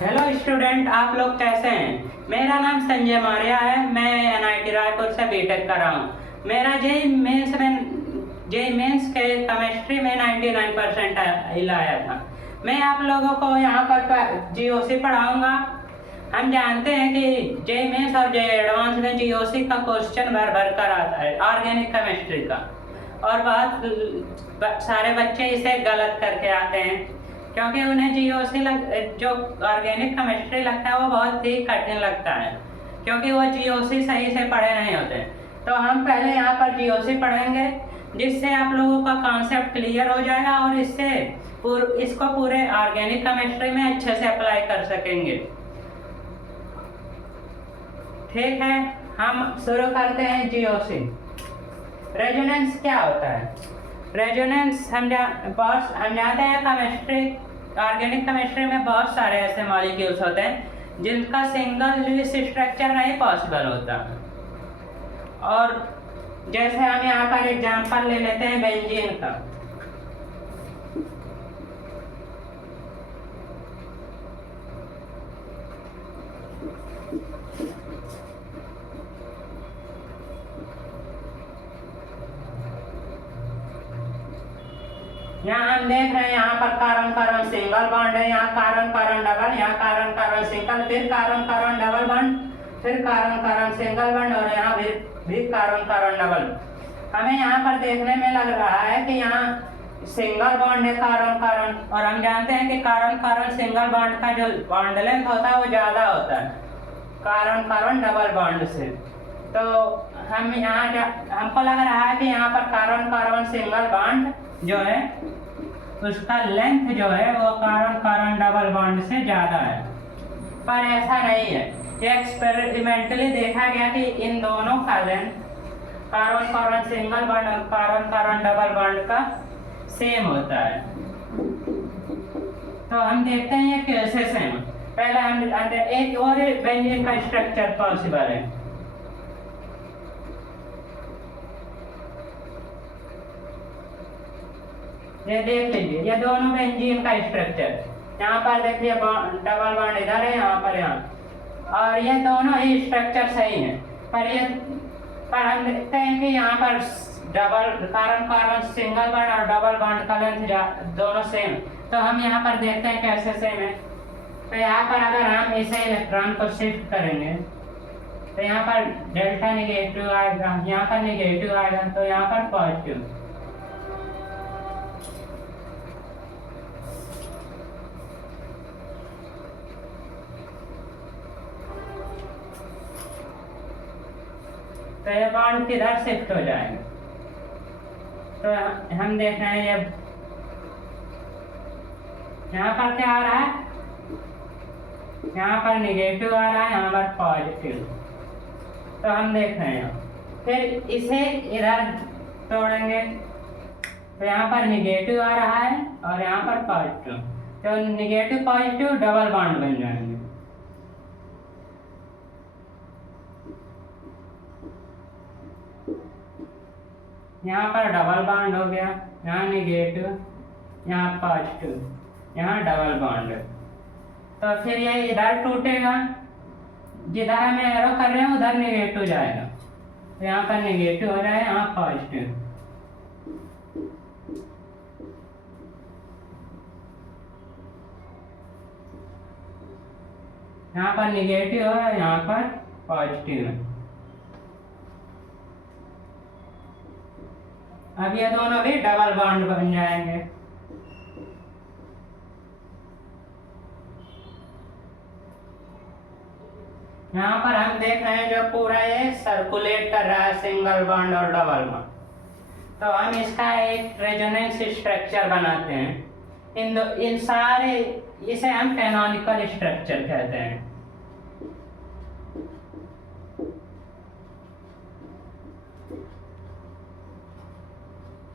Hello student, आप लोग कैसे हैं। मेरा नाम संजय मौर्य है। मैं एनआईटी रायपुर से बीटेक कर रहा हूँ। मेरा जेई मेंस के केमिस्ट्री में 99% आया था। मैं आप लोगों को यहाँ पर जीओसी पढ़ाऊँगा। हम जानते हैं कि जेई मेंस और जेई एडवांस में जीओसी का क्वेश्चन भर भर कर आता है, ऑर्गेनिक केमिस्ट्री का, और बहुत सारे बच्चे इसे गलत करके आते हैं क्योंकि उन्हें जीओसी जो ऑर्गेनिक केमिस्ट्री लगता है वो बहुत ही कठिन लगता है, क्योंकि वो जीओसी सही से पढ़े नहीं होते। तो हम पहले यहाँ पर जीओसी पढ़ेंगे, जिससे आप लोगों का कॉन्सेप्ट क्लियर हो जाएगा और इसको पूरे ऑर्गेनिक केमिस्ट्री में अच्छे से अप्लाई कर सकेंगे। ठीक है, हम शुरू करते हैं जीओसी। रेजोनेंस क्या होता है? रेजोनेंस हम जानते हैं ऑर्गेनिक केमिस्ट्री में बहुत सारे ऐसे मॉलिक्यूल्स होते हैं जिनका सिंगल लुईस स्ट्रक्चर नहीं पॉसिबल होता। और जैसे हम यहाँ पर एग्जांपल ले लेते हैं बेंजीन का। यहाँ हम देख रहे हैं, यहाँ पर कार्बन कार्बन सिंगल बॉन्ड है, यहाँ कार्बन कार्बन डबल, यहाँ कार्बन कार्बन सिंगल, फिर कार्बन कार्बन डबल बॉन्ड, फिर कार्बन कार्बन सिंगल बॉन्ड, और यहाँ भी कार्बन कार्बन डबल। हमें यहाँ पर देखने में लग रहा है कि यहाँ सिंगल बॉन्ड है कार्बन कार्बन, और हम जानते हैं कि कार्बन कार्बन सिंगल बॉन्ड का जो बॉन्ड लेंथ होता है वो ज़्यादा होता है कार्बन कार्बन डबल बॉन्ड से। तो हम यहाँ हमको लग रहा है कि यहाँ पर कार्बन कार्बन सिंगल बॉन्ड जो है उसका लेंथ जो है वो कार्बन कार्बन डबल बॉन्ड से ज़्यादा है, पर ऐसा नहीं है। ये एक्सपेरिमेंटली देखा गया कि इन दोनों का length carbon carbon single bond और कार्बन कार्बन डबल बॉन्ड का सेम होता है। तो हम देखते हैं ये कैसे सेम। पहले हम एक और बेंजीन का स्ट्रक्चर पॉसिबल है। ये देख लीजिए, ये दोनों बेंजीन का स्ट्रक्चर। यहाँ पर देखिए डबल बॉन्ड इधर है, यहाँ पर यहाँ, और ये दोनों ही स्ट्रक्चर सही हैं। पर हम देखते हैं कि यहाँ पर double carbon carbon single bond और डबल बॉन्ड का लेंथ दोनों सेम। तो हम यहाँ पर देखते हैं कैसे सेम है। तो यहाँ पर अगर हम इसे इलेक्ट्रॉन को शिफ्ट करेंगे तो यहाँ पर डेल्टा निगेटिव आएगा, यहाँ पर निगेटिव आएगा, तो यहाँ पर पॉजिटिव। तो ये बॉन्ड किधर शिफ्ट हो जाएगा। तो हम देख रहे हैं ये यहाँ पर क्या आ रहा है, यहाँ पर निगेटिव आ रहा है, यहाँ पर पॉजिटिव। तो हम देख रहे हैं, फिर इसे इधर तोड़ेंगे तो यहाँ पर निगेटिव आ रहा है और यहाँ पर पॉजिटिव। तो निगेटिव पॉजिटिव डबल बॉन्ड बन जाएंगे। यहाँ पर डबल बॉन्ड हो गया, यहाँ निगेटिव, यहाँ पॉजिटिव, यहाँ डबल बॉन्ड। तो फिर ये इधर टूटेगा, जिधर हम एरो कर रहे हैं उधर निगेटिव जाएगा, तो यहाँ पर निगेटिव हो जाए, यहाँ पॉजिटिव। यहाँ पर निगेटिव है, यहाँ पर पॉजिटिव है। अब ये दोनों भी डबल बॉन्ड बन जाएंगे। यहाँ पर हम देख रहे हैं जो पूरा ये सर्कुलेट कर रहा है सिंगल बॉन्ड और डबल बॉन्ड। तो हम इसका एक रेजोनेंस स्ट्रक्चर बनाते हैं। इन सारे, इसे हम कैनोनिकल स्ट्रक्चर कहते हैं।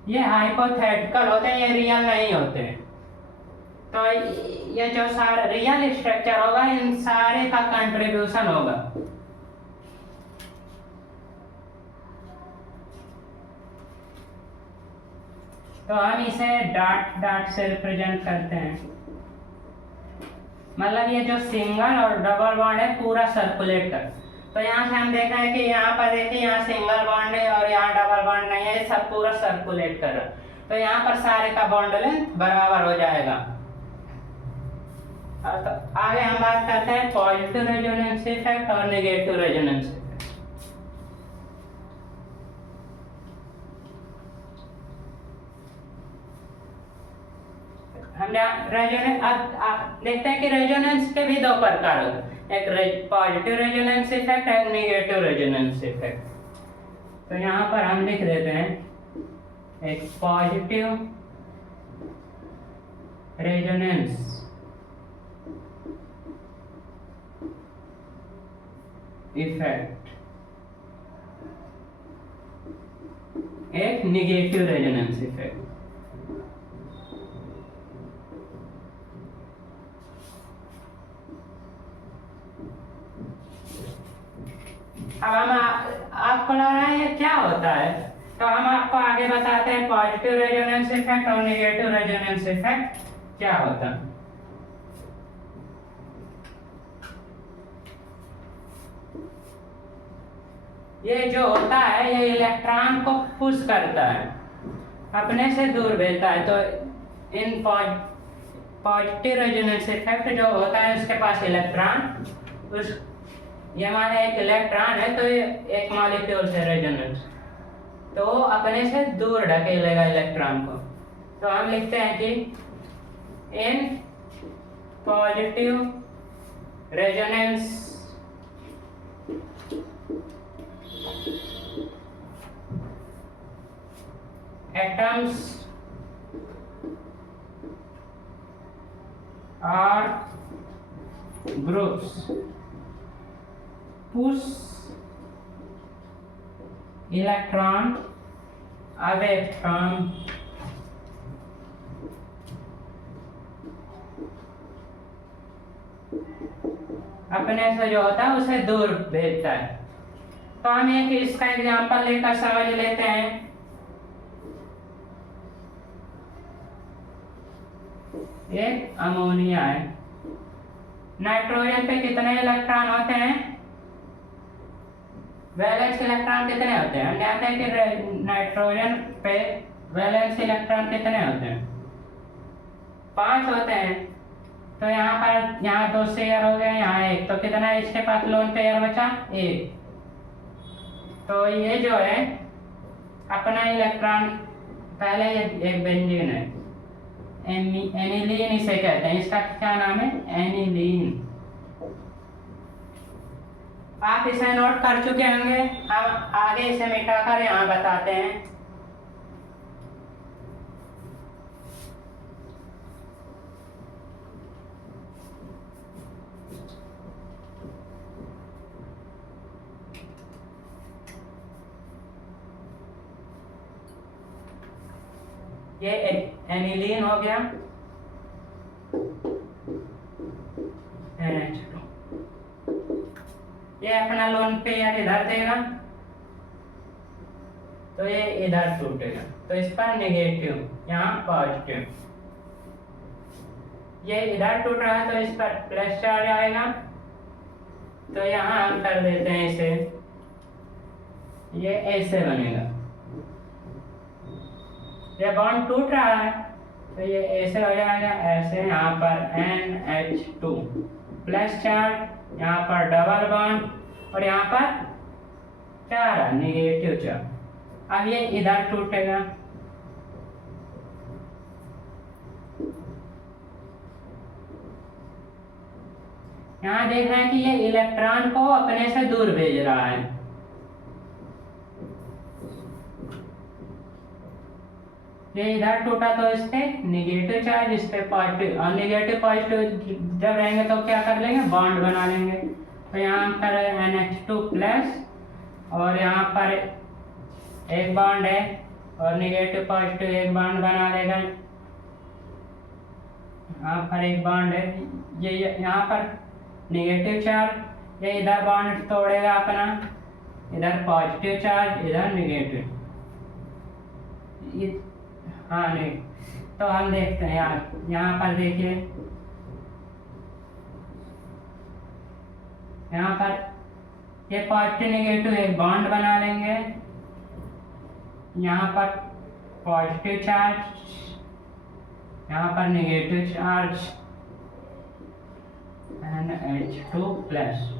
ये हाइपोथेटिकल होते हैं, ये रियल नहीं होते। तो ये जो सारा रियल स्ट्रक्चर होगा, इन सारे का कंट्रीब्यूशन होगा। तो हम इसे डॉट डॉट से रिप्रेजेंट करते हैं। मतलब ये जो सिंगल और डबल बॉन्ड है पूरा सर्कुलेट कर। तो यहाँ से हम देख रहे हैं कि यहाँ पर देखिए यहाँ सिंगल बॉन्ड है और यहाँ डबल बॉन्ड नहीं है, ये सब पूरा सर्कुलेट कर रहा है। तो यहाँ पर सारे का बॉन्ड लेंथ बराबर हो जाएगा। तो आगे हम बात करते हैं पॉजिटिव रेजोनेंस इफेक्ट और नेगेटिव रेजोनेंस इफेक्ट। हम रेजोनेंस देखते हैं कि रेजोनेंस के भी दो प्रकार होते हैं, एक पॉजिटिव रेजोनेंस इफेक्ट और नेगेटिव रेजोनेंस इफेक्ट। तो यहाँ पर हम लिख देते हैं एक पॉजिटिव रेजोनेंस इफेक्ट, एक नेगेटिव रेजोनेंस इफेक्ट। अब हम आपको लग रहा है ये क्या होता है, तो हम आपको आगे बताते हैं पॉजिटिव रेजोनेंस इफेक्ट और नेगेटिव रेजोनेंस इफेक्ट क्या होता है। ये जो होता है ये इलेक्ट्रॉन को पुश करता है, अपने से दूर भेजता है। तो इन पॉजिटिव रेजोनेंस इफेक्ट जो होता है उसके पास इलेक्ट्रॉन, उस ये माने एक इलेक्ट्रॉन है तो ये एक मॉलिक्यूल से रेजोनेंस, तो अपने से दूर ढकेलेगा इलेक्ट्रॉन को। तो हम लिखते हैं कि in positive resonance atoms or groups push electron away from अपने से जो होता है उसे दूर भेजता है। तो हम एक इसका एग्जांपल लेकर समझ लेते हैं। एक अमोनिया है, नाइट्रोजन पे कितने इलेक्ट्रॉन होते हैं, वैलेंस इलेक्ट्रॉन कितने होते हैं? हम जानते हैं कि नाइट्रोजन पे वैलेंस इलेक्ट्रॉन कितने होते हैं? 5 होते हैं। तो यहाँ 2 शेयर हो गए, यहाँ 1, तो कितना है इसके पास लोन पेयर बचा? 1। तो ये जो है अपना इलेक्ट्रॉन, पहले ये एक बेंजीन है, एनिलीन इसे कहते हैं, इसका क्या नाम है? एनिलीन। आप इसे नोट कर चुके होंगे, हम आगे इसे मिटाकर यहाँ बताते हैं। ये एनिलीन हो गया, NH2। ये अपना लोन पेयर इधर देगा तो ये इधर टूटेगा, तो इस पर नेगेटिव, यहाँ पॉजिटिव। ये इधर टूट रहा है तो इस पर प्लस चार्ज आएगा, तो यहाँ हम कर देते हैं इसे, ये ऐसे बनेगा। ये बॉन्ड टूट रहा है तो ये ऐसे हो जाएगा, ऐसे। यहाँ पर NH2 प्लस चार्ज, यहाँ पर डबल बॉन्ड और यहाँ पर क्या आ रहा है? Negative charge. अब ये इधर टूटेगा, यहाँ देख रहे हैं कि ये इलेक्ट्रॉन को अपने से दूर भेज रहा है। ये इधर टूटा तो इस पे निगेटिव चार्ज, इस पे पॉजिटिव, और निगेटिव पॉजिटिव जब रहेंगे तो क्या कर लेंगे? बॉन्ड बना लेंगे। तो यहाँ पर NH2 प्लस और यहाँ पर एक बॉन्ड है और निगेटिव पॉजिटिव एक बॉन्ड बना लेगा। यहाँ पर एक बॉन्ड है, ये यहाँ पर निगेटिव चार्ज, ये इधर बॉन्ड तोड़ेगा अपना, इधर पॉजिटिव चार्ज, इधर निगेटिव। हाँ नहीं, तो हम देखते हैं यहाँ पर देखिए, यहाँ पर ये पॉजिटिव नेगेटिव एक बॉन्ड बना लेंगे, यहाँ पर पॉजिटिव चार्ज, यहाँ पर नेगेटिव चार्ज NH2 प्लस।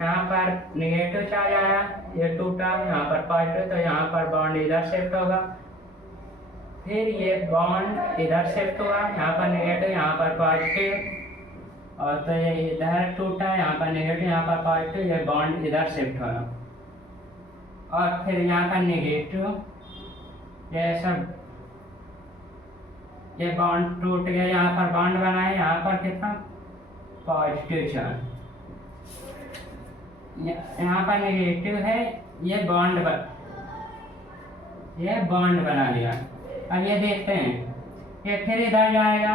यहाँ पर नेगेटिव चार्ज आया, ये टूटा, यहाँ पर पॉजिटिव, तो यहाँ पर बॉन्ड इधर शिफ्ट होगा, फिर ये बॉन्ड इधर शिफ्ट हुआ, यहाँ पर नेगेटिव, यहाँ पर पॉजिटिव, और तो ये इधर टूटा, यहाँ पर नेगेटिव, यहाँ पर पॉजिटिव, ये बॉन्ड इधर शिफ्ट हुआ, और फिर यहाँ पर नेगेटिव, ये सब, ये बॉन्ड टूट गया, यहाँ पर बॉन्ड बना है, यहाँ पर कितना पॉजिटिव चार्ज, यहाँ पर नेगेटिव है, ये बॉन्ड बना लिया। अब ये देखते हैं, ये फिर इधर जाएगा,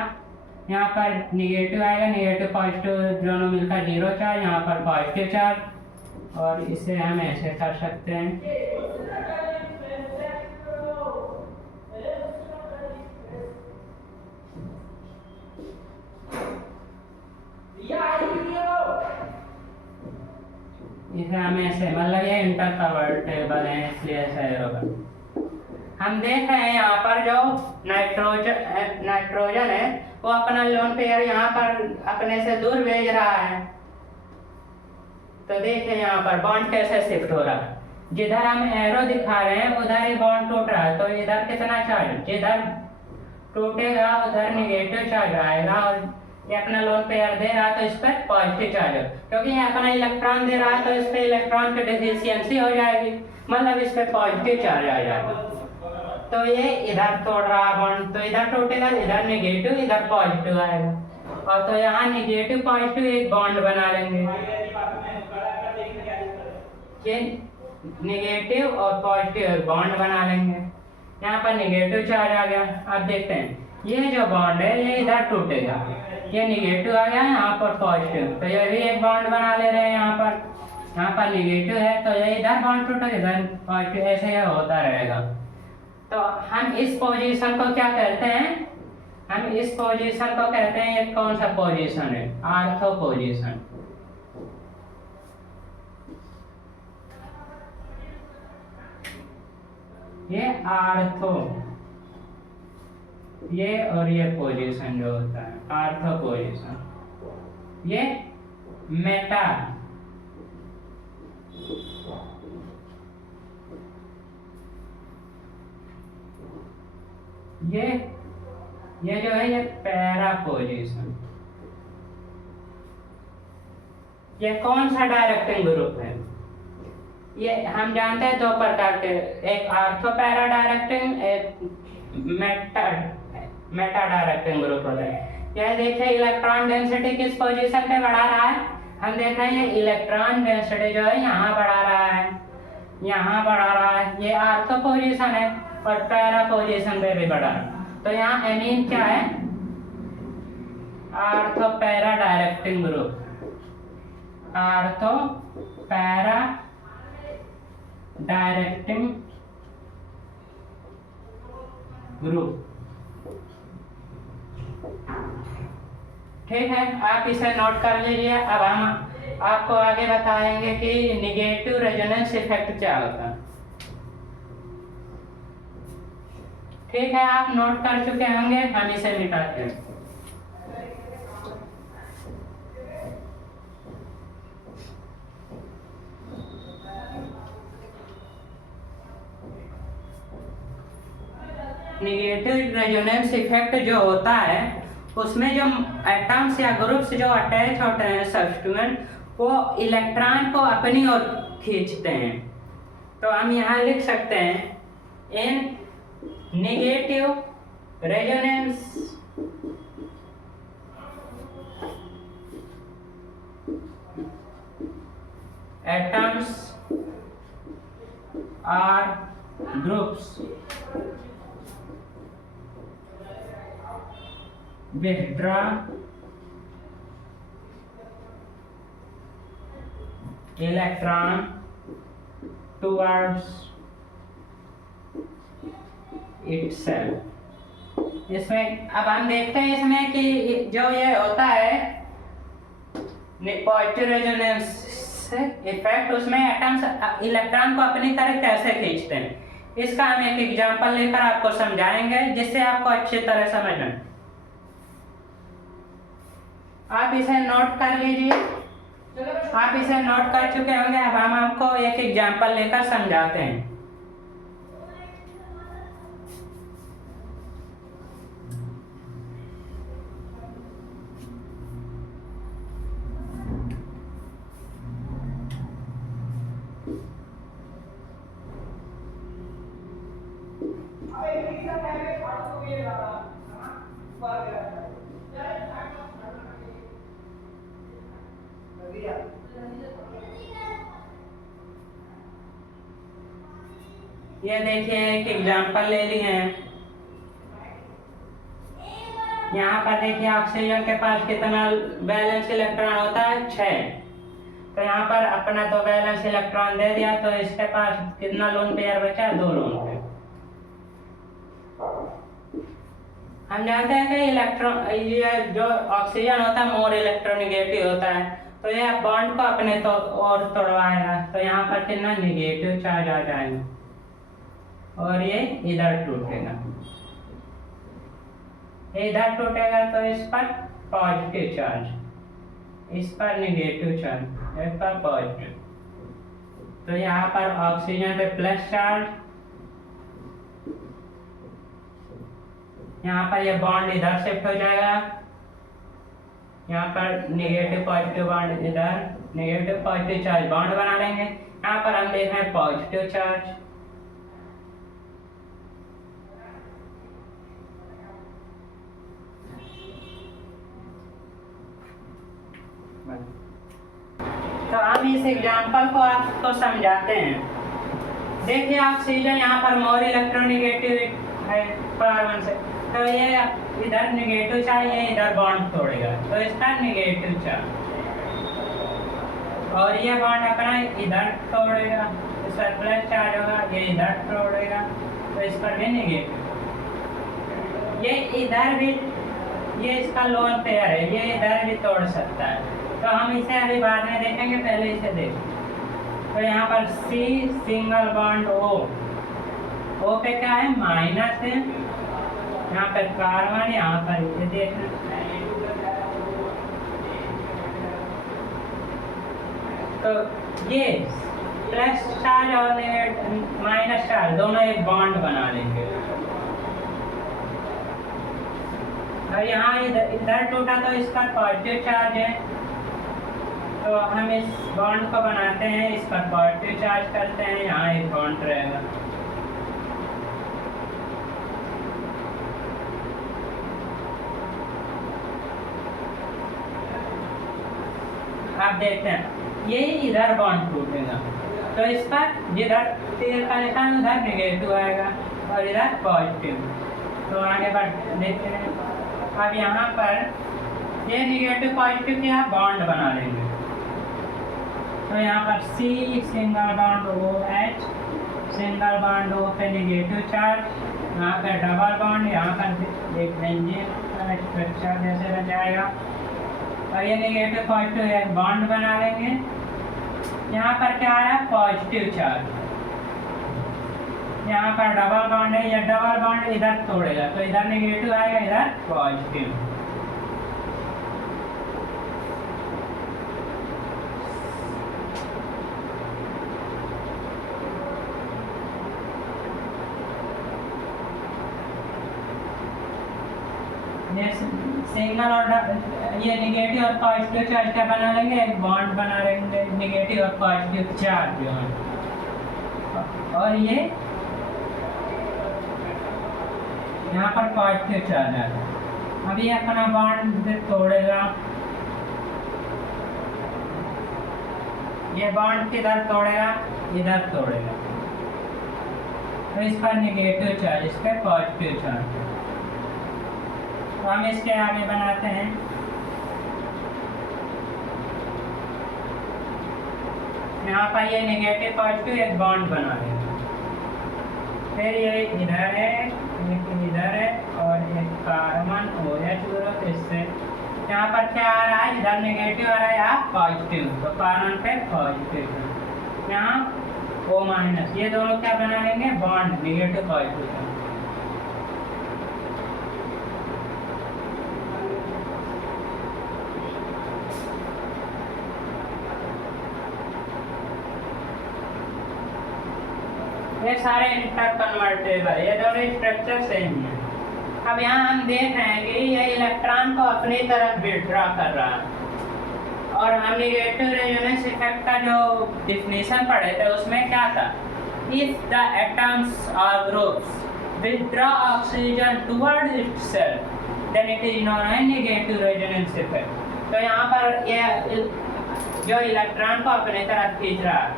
यहाँ पर नेगेटिव आएगा, नेगेटिव पॉजिटिव दोनों मिलकर 0 चार्ज, यहाँ पर पॉजिटिव चार्ज, और इसे हम ऐसे कर सकते हैं। इसे हम ऐसे, मतलब ये इंटरकन्वर्टेबल है इसलिए ऐसा होगा। हम देख रहे हैं यहाँ पर जो नाइट्रोजन है वो अपना लोन पेयर यहाँ पर अपने से दूर भेज रहा है। तो देखें यहाँ पर बॉन्ड कैसे शिफ्ट हो रहा है, जिधर हम एरो दिखा रहे हैं उधर ही बॉन्ड टूट रहा है, तो इधर कितना चार्ज, जिधर टूटेगा उधर नेगेटिव चार्ज आएगा, और ये अपना लोन पेयर दे रहा है तो इस पर पॉजिटिव चार्ज है, क्योंकि ये अपना इलेक्ट्रॉन दे रहा है तो इस पर इलेक्ट्रॉन की डेफिशिएंसी हो जाएगी, मतलब इस पर पॉजिटिव चार्ज आ जाएगा। तो ये इधर तोड़ रहा बॉन्ड, तो इधर टूटेगा, इधर नेगेटिव, इधर पॉजिटिव आएगा, और तो यहाँ नेगेटिव पॉजिटिव एक बॉन्ड बना लेंगे, ये नेगेटिव और पॉजिटिव बॉन्ड बना लेंगे, यहाँ पर नेगेटिव चार्ज आ गया। अब देखते हैं ये जो बॉन्ड है ये इधर टूटेगा, ये नेगेटिव आ गया, यहाँ पर पॉजिटिव, तो ये भी एक बॉन्ड बना ले रहे हैं, यहाँ पर नेगेटिव है तो ये इधर बॉन्ड टूटेगा, इधर पॉजिटिव, ऐसे ही होता रहेगा। तो हम इस पोजीशन को क्या कहते हैं, हम इस पोजीशन को कहते हैं, ये कौन सा पोजीशन है, आर्थो पोजीशन। ये आर्थो, ये और ये पोजीशन जो होता है आर्थो पोजीशन, ये मेटा, ये जो है ये पैरा पोजीशन। ये कौन सा डायरेक्टिंग ग्रुप है, ये हम जानते हैं दो प्रकार के, एक आर्थो पैरा डायरेक्टिंग, एक मेटा डायरेक्टिंग ग्रुप होता है। यह देखिए इलेक्ट्रॉन डेंसिटी किस पोजीशन पे बढ़ा रहा है, हम देख रहे हैं इलेक्ट्रॉन डेंसिटी जो है यहाँ बढ़ा रहा है, यहाँ बढ़ा रहा है, ये आर्थो पोजीशन है, और पैरा पोजीशन पे भी बढ़ा रहा है। तो यहाँ एमीन क्या है, ortho para directing group, ortho para directing group. ठीक है, आप इसे नोट कर लीजिए। अब हम आपको आगे बताएंगे कि नेगेटिव रेजोनेंस इफेक्ट क्या होता है। ठीक है, आप नोट कर चुके होंगे, हम इसे मिटाते हैं। नेगेटिव रेजोनेंस इफेक्ट जो होता है उसमें जो एटम्स या ग्रुप्स जो अटैच होते हैं सब्स्टिट्यूएंट, वो इलेक्ट्रॉन को अपनी ओर खींचते हैं। तो हम यहाँ लिख सकते हैं in negative resonance atoms or groups withdraw electron towards itself। इसमें अब हम देखते हैं इसमें कि जो ये होता है पॉजिटिव रेजोनेंस इफेक्ट, उसमें एटम्स इलेक्ट्रॉन को अपनी तरफ कैसे खींचते हैं। इसका हम एक एग्जांपल लेकर आपको समझाएंगे जिससे आपको अच्छी तरह समझ आए। आप इसे नोट कर लीजिए। आप इसे नोट कर चुके होंगे। अब हम आपको एक एग्जांपल लेकर समझाते हैं। ये देखिए एक एग्जांपल ले लिए हैं। यहाँ पर देखिए ऑक्सीजन के पास कितना वैलेंस इलेक्ट्रॉन होता है, 6। तो यहाँ पर अपना तो वैलेंस इलेक्ट्रॉन दे दिया, तो इसके पास कितना लोन पेयर बचा, 2 लोन पेयर। हम जानते हैं कि इलेक्ट्रॉन, ये जो ऑक्सीजन होता है मोर इलेक्ट्रोनिगेटिव होता है, तो ये बॉन्ड को अपने तो और तोड़वाएगा, तो यहाँ पर कितना निगेटिव चार्ज आ जाएगा और ये इधर टूटेगा। इधर टूटेगा तो इस पर पॉजिटिव चार्ज, इस पर निगेटिव चार्ज, इस पर पॉजिटिव। तो यहाँ पर ऑक्सीजन पे प्लस चार्ज, यहाँ पर ये बॉन्ड इधर शिफ्ट हो जाएगा, यहाँ पर निगेटिव पॉजिटिव बॉन्ड इधर, निगेटिव पॉजिटिव चार्ज बॉन्ड बना लेंगे। यहाँ पर हम देख रहे हैं पॉजिटिव चार्ज, तो हम इस एग्जांपल को आपको समझाते हैं। देखिए ऑक्सीजन यहाँ पर मोर इलेक्ट्रोनिगेटिव है कार्बन से, तो ये इधर निगेटिव चार्ज, ये इधर बॉन्ड तोड़ेगा, तो इसका निगेटिव चार्ज, और ये बॉन्ड अपना इधर तोड़ेगा, इस पर प्लस चार्ज होगा, ये इधर तोड़ेगा, तो इस पर भी निगेटिव। ये इधर भी, ये इसका लोन पेयर है, ये इधर भी तोड़ सकता है, तो हम इसे अभी बाद में देखेंगे, पहले इसे देखें। तो यहाँ पर C सिंगल बॉन्ड O पे क्या है, माइनस है, यहाँ पर कार्बन, यहाँ पर ये देखना। तो ये प्लस चार्ज और माइनस चार्ज दोनों एक बॉन्ड बना लेंगे, और यहाँ इधर टूटा तो इसका पॉजिटिव चार्ज है, तो हम इस बॉन्ड को बनाते हैं, इस पर पॉजिटिव चार्ज करते हैं, यहाँ एक बॉन्ड रहेगा। आप देखते हैं ये इधर बॉन्ड टूटेगा, तो इस पर जिधर तीर का निशान उधर निगेटिव आएगा और इधर पॉजिटिव। तो आगे बढ़ देखते हैं। अब यहाँ पर ये निगेटिव पॉजिटिव के यहाँ बॉन्ड बना लेंगे, तो यहाँ पर C single bond OH, single bond O पे निगेटिव चार्ज, यहाँ पे डबल बॉन्ड, यहाँ पर एक बेंजीन का स्ट्रक्चर जैसे बन जाएगा, और ये निगेटिव पॉजिटिव एक बॉन्ड बना लेंगे। यहाँ पर क्या आया, पॉजिटिव चार्ज, यहाँ पर डबल बॉन्ड है, ये डबल बॉन्ड इधर तोड़ेगा, तो इधर निगेटिव आएगा, इधर पॉजिटिव। सिंगल और ये निगेटिव और पॉजिटिव चार्ज क्या बना लेंगे, एक बॉन्ड बना लेंगे, निगेटिव और पॉजिटिव चार्ज जो है, और ये यहाँ पर पॉजिटिव चार्ज है। अभी अपना बॉन्ड तोड़ेगा, ये बॉन्ड किधर तोड़ेगा, इधर तोड़ेगा, तो इस पर निगेटिव चार्ज, इस पर पॉजिटिव चार्ज। तो हम इसके आगे बनाते हैं, यहाँ पर ये निगेटिव पॉजिटिव एक बॉन्ड बना लेंगे, फिर ये इधर है, एक इधर है और एक कार्बन OH ग्रुप इससे। यहाँ पर क्या आ रहा है, इधर नेगेटिव आ रहा है, यहाँ पॉजिटिव, तो कार्बन पे पॉजिटिव, यहाँ O-, ये दोनों क्या बनाएंगे, बॉन्ड, नेगेटिव पॉजिटिव। ये सारे इंटर कन्वर्टेबल, ये दोनों स्ट्रक्चर सेम है। अब यहाँ हम देख रहे हैं कि ये इलेक्ट्रॉन को अपनी तरफ विड्रॉ कर रहा है, और हम नेगेटिव रेजोनेंस इफेक्ट का जो डिफिनेशन पढ़े थे उसमें क्या था, इफ द एटम्स और groups withdraw oxygen toward itself then it is known as negative resonance effect। तो यहाँ पर ये जो इलेक्ट्रॉन को अपनी तरफ खींच रहा है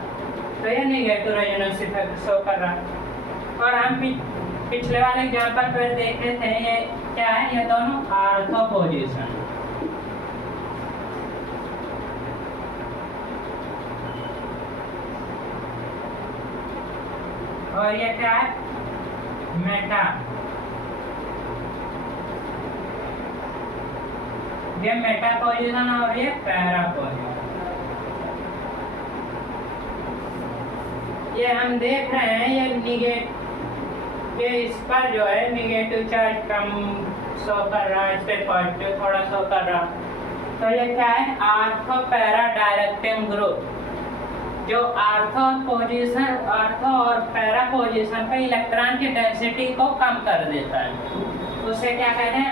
तो ये नेगेटिव रेजोनेंस इफेक्ट शो कर रहा है। और हम पिछले वाले एग्जांपल पर देख रहे थे, ये क्या है, ये दोनों आर्थो पोजीशन, और ये क्या है, मेटा, ये मेटा पोजीशन और ये पैरा पोजीशन। ये हम देख रहे हैं ये इस पर जो है निगेटिव चार्ज कम शो कर रहा है, इस पे पॉजिटिव थोड़ा शो कर रहा है। तो ये क्या है, आर्थो पैरा डायरेक्टिंग ग्रुप, जो आर्थो और पैरा पोजीशन पे इलेक्ट्रॉन की डेंसिटी को कम कर देता है, उसे क्या कहते हैं,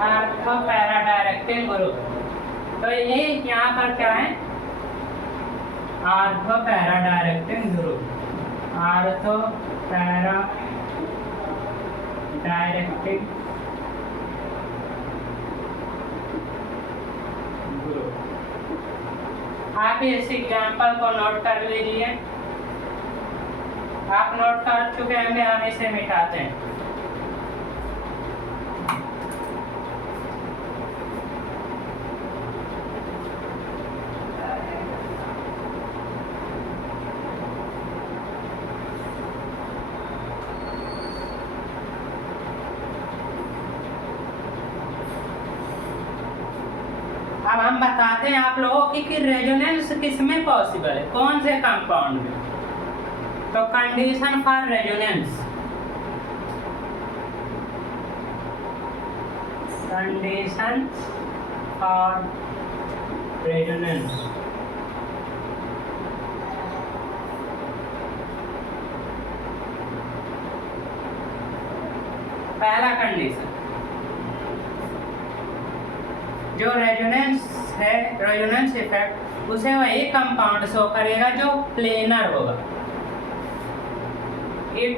आर्थो पैरा डायरेक्टिंग ग्रुप। तो ये यहाँ पर क्या है, ortho para directing group, ortho para directing group. आप इस एग्जाम्पल को नोट कर लीजिए, आप नोट कर चुके हैं, हम इसे मिटाते हैं। अब हम बताते हैं आप लोगों की कि रेजोनेंस किसमें पॉसिबल है, कौन से कंपाउंड में। तो condition for resonance, condition for resonance, पहला कंडीशन, जो रेजोनेंस है, रेजोनेंस इफेक्ट, उसे वही कंपाउंड शो करेगा जो प्लेनर होगा। It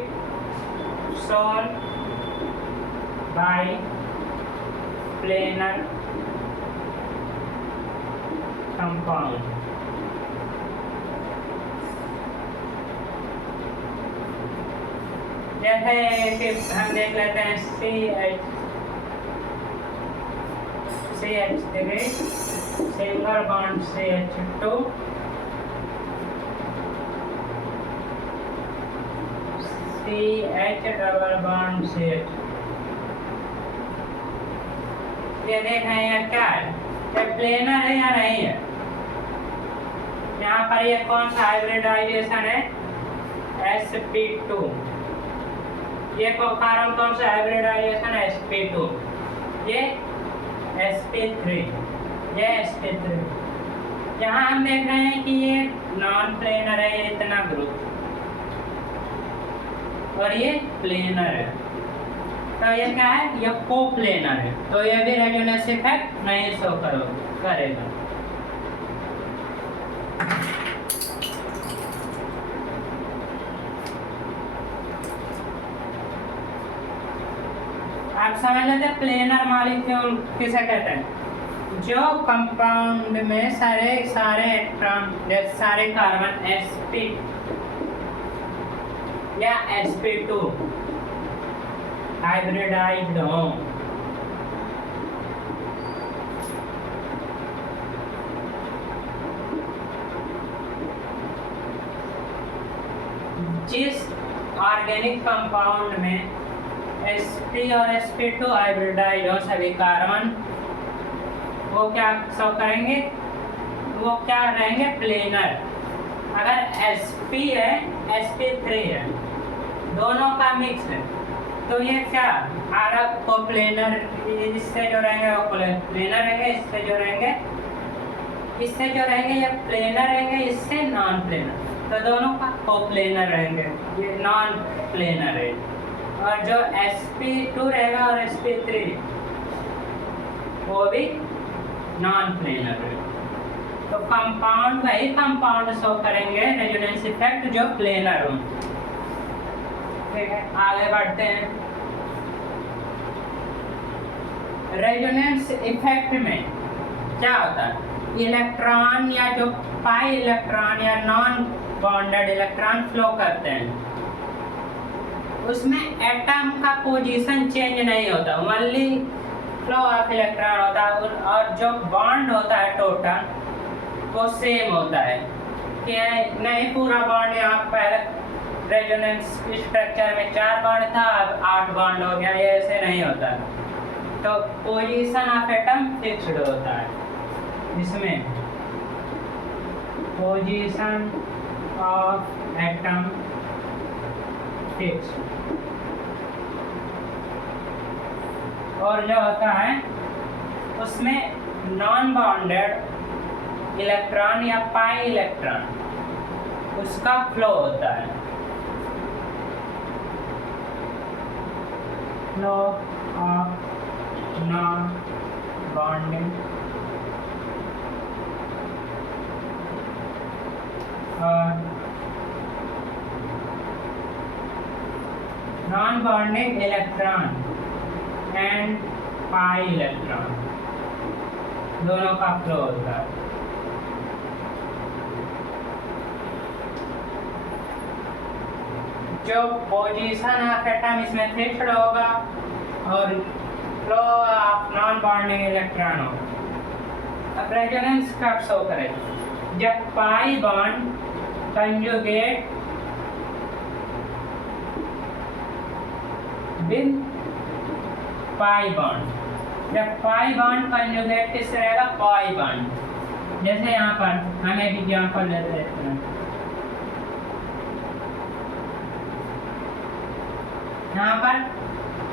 shown by planar compound. जैसे कि हम देख लेते हैं CH3 single bond CH2, CH double bond CH। ये देख रहे हैं क्या है, ये प्लेनर है या नहीं है। यहाँ पर ये कौन सा हाइब्रिडाइजेशन है, sp2। ये कारण कौन सा हाइब्रिडाइजेशन है, sp2। ये sp3, ये sp3। यहाँ हम देख रहे हैं कि ये नॉन प्लेनर है, ये इतना ग्रुप, और ये प्लेनर है। तो ये क्या है, ये कोप्लेनर है, तो ये भी रेजोनेंस इफेक्ट नहीं शो करेगा। आप समझ लेते प्लेनर मॉलिक्यूल किसे कहते हैं, जो कंपाउंड में सारे इलेक्ट्रॉन, सारे कार्बन sp या sp2 हाइब्रिडाइज्ड हो। जिस ऑर्गेनिक कंपाउंड में sp और sp2 हाइब्रिडाइज हो सभी कार्बन, वो क्या शो करेंगे, वो क्या रहेंगे, प्लेनर। अगर sp है sp3 है, दोनों का मिक्स है, तो ये क्या आधा कोप्लेनर, इससे जो रहेंगे वो प्लेनर रहेंगे, इससे जो रहेंगे ये प्लेनर रहेंगे, इससे नॉन प्लेनर, तो दोनों का कोप्लेनर रहेंगे, ये नॉन प्लेनर है। और जो sp2 रहेगा और sp3 वो भी नॉन प्लेनर है। तो कंपाउंड वही कंपाउंड शो करेंगे रेजोनेंस इफेक्ट जो प्लेनर हो। ठीक है, आगे बढ़ते हैं। रेजोनेंस इफेक्ट में क्या होता है, इलेक्ट्रॉन या जो पाई इलेक्ट्रॉन या नॉन बॉन्डेड इलेक्ट्रॉन फ्लो करते हैं, उसमें एटम का पोजीशन चेंज नहीं होता, ओनली फ्लो ऑफ इलेक्ट्रॉन होता है, और जो बॉन्ड होता है टोटल वो सेम होता है कि नहीं पूरा बॉन्ड, यहाँ पहले रेजोनेंस स्ट्रक्चर में 4 बॉन्ड था, अब 8 बॉन्ड हो गया, ये ऐसे नहीं होता। तो पोजीशन ऑफ एटम फिक्स्ड होता है, इसमें पोजीशन ऑफ एटम फिक्स्ड। और जो होता है उसमें नॉन बॉन्डेड इलेक्ट्रॉन या पाई इलेक्ट्रॉन उसका फ्लो होता है, फ्लो ऑफ नॉन बॉन्डेड और non bonded electron and pi electron दोनों का फ्लो होता है। जो पोजीशन ऑफ एटम इसमें फिक्स्ड होगा और flow of non bonding electron होगा। अब रेजोनेंस कब शो करेगा, जब pi bond conjugate with pi bond, जब पाई बॉन्ड कंजुगेट किससे रहेगा, पाई बॉन्ड। जैसे यहाँ पर हम एक एग्जांपल लेते हैं, यहाँ पर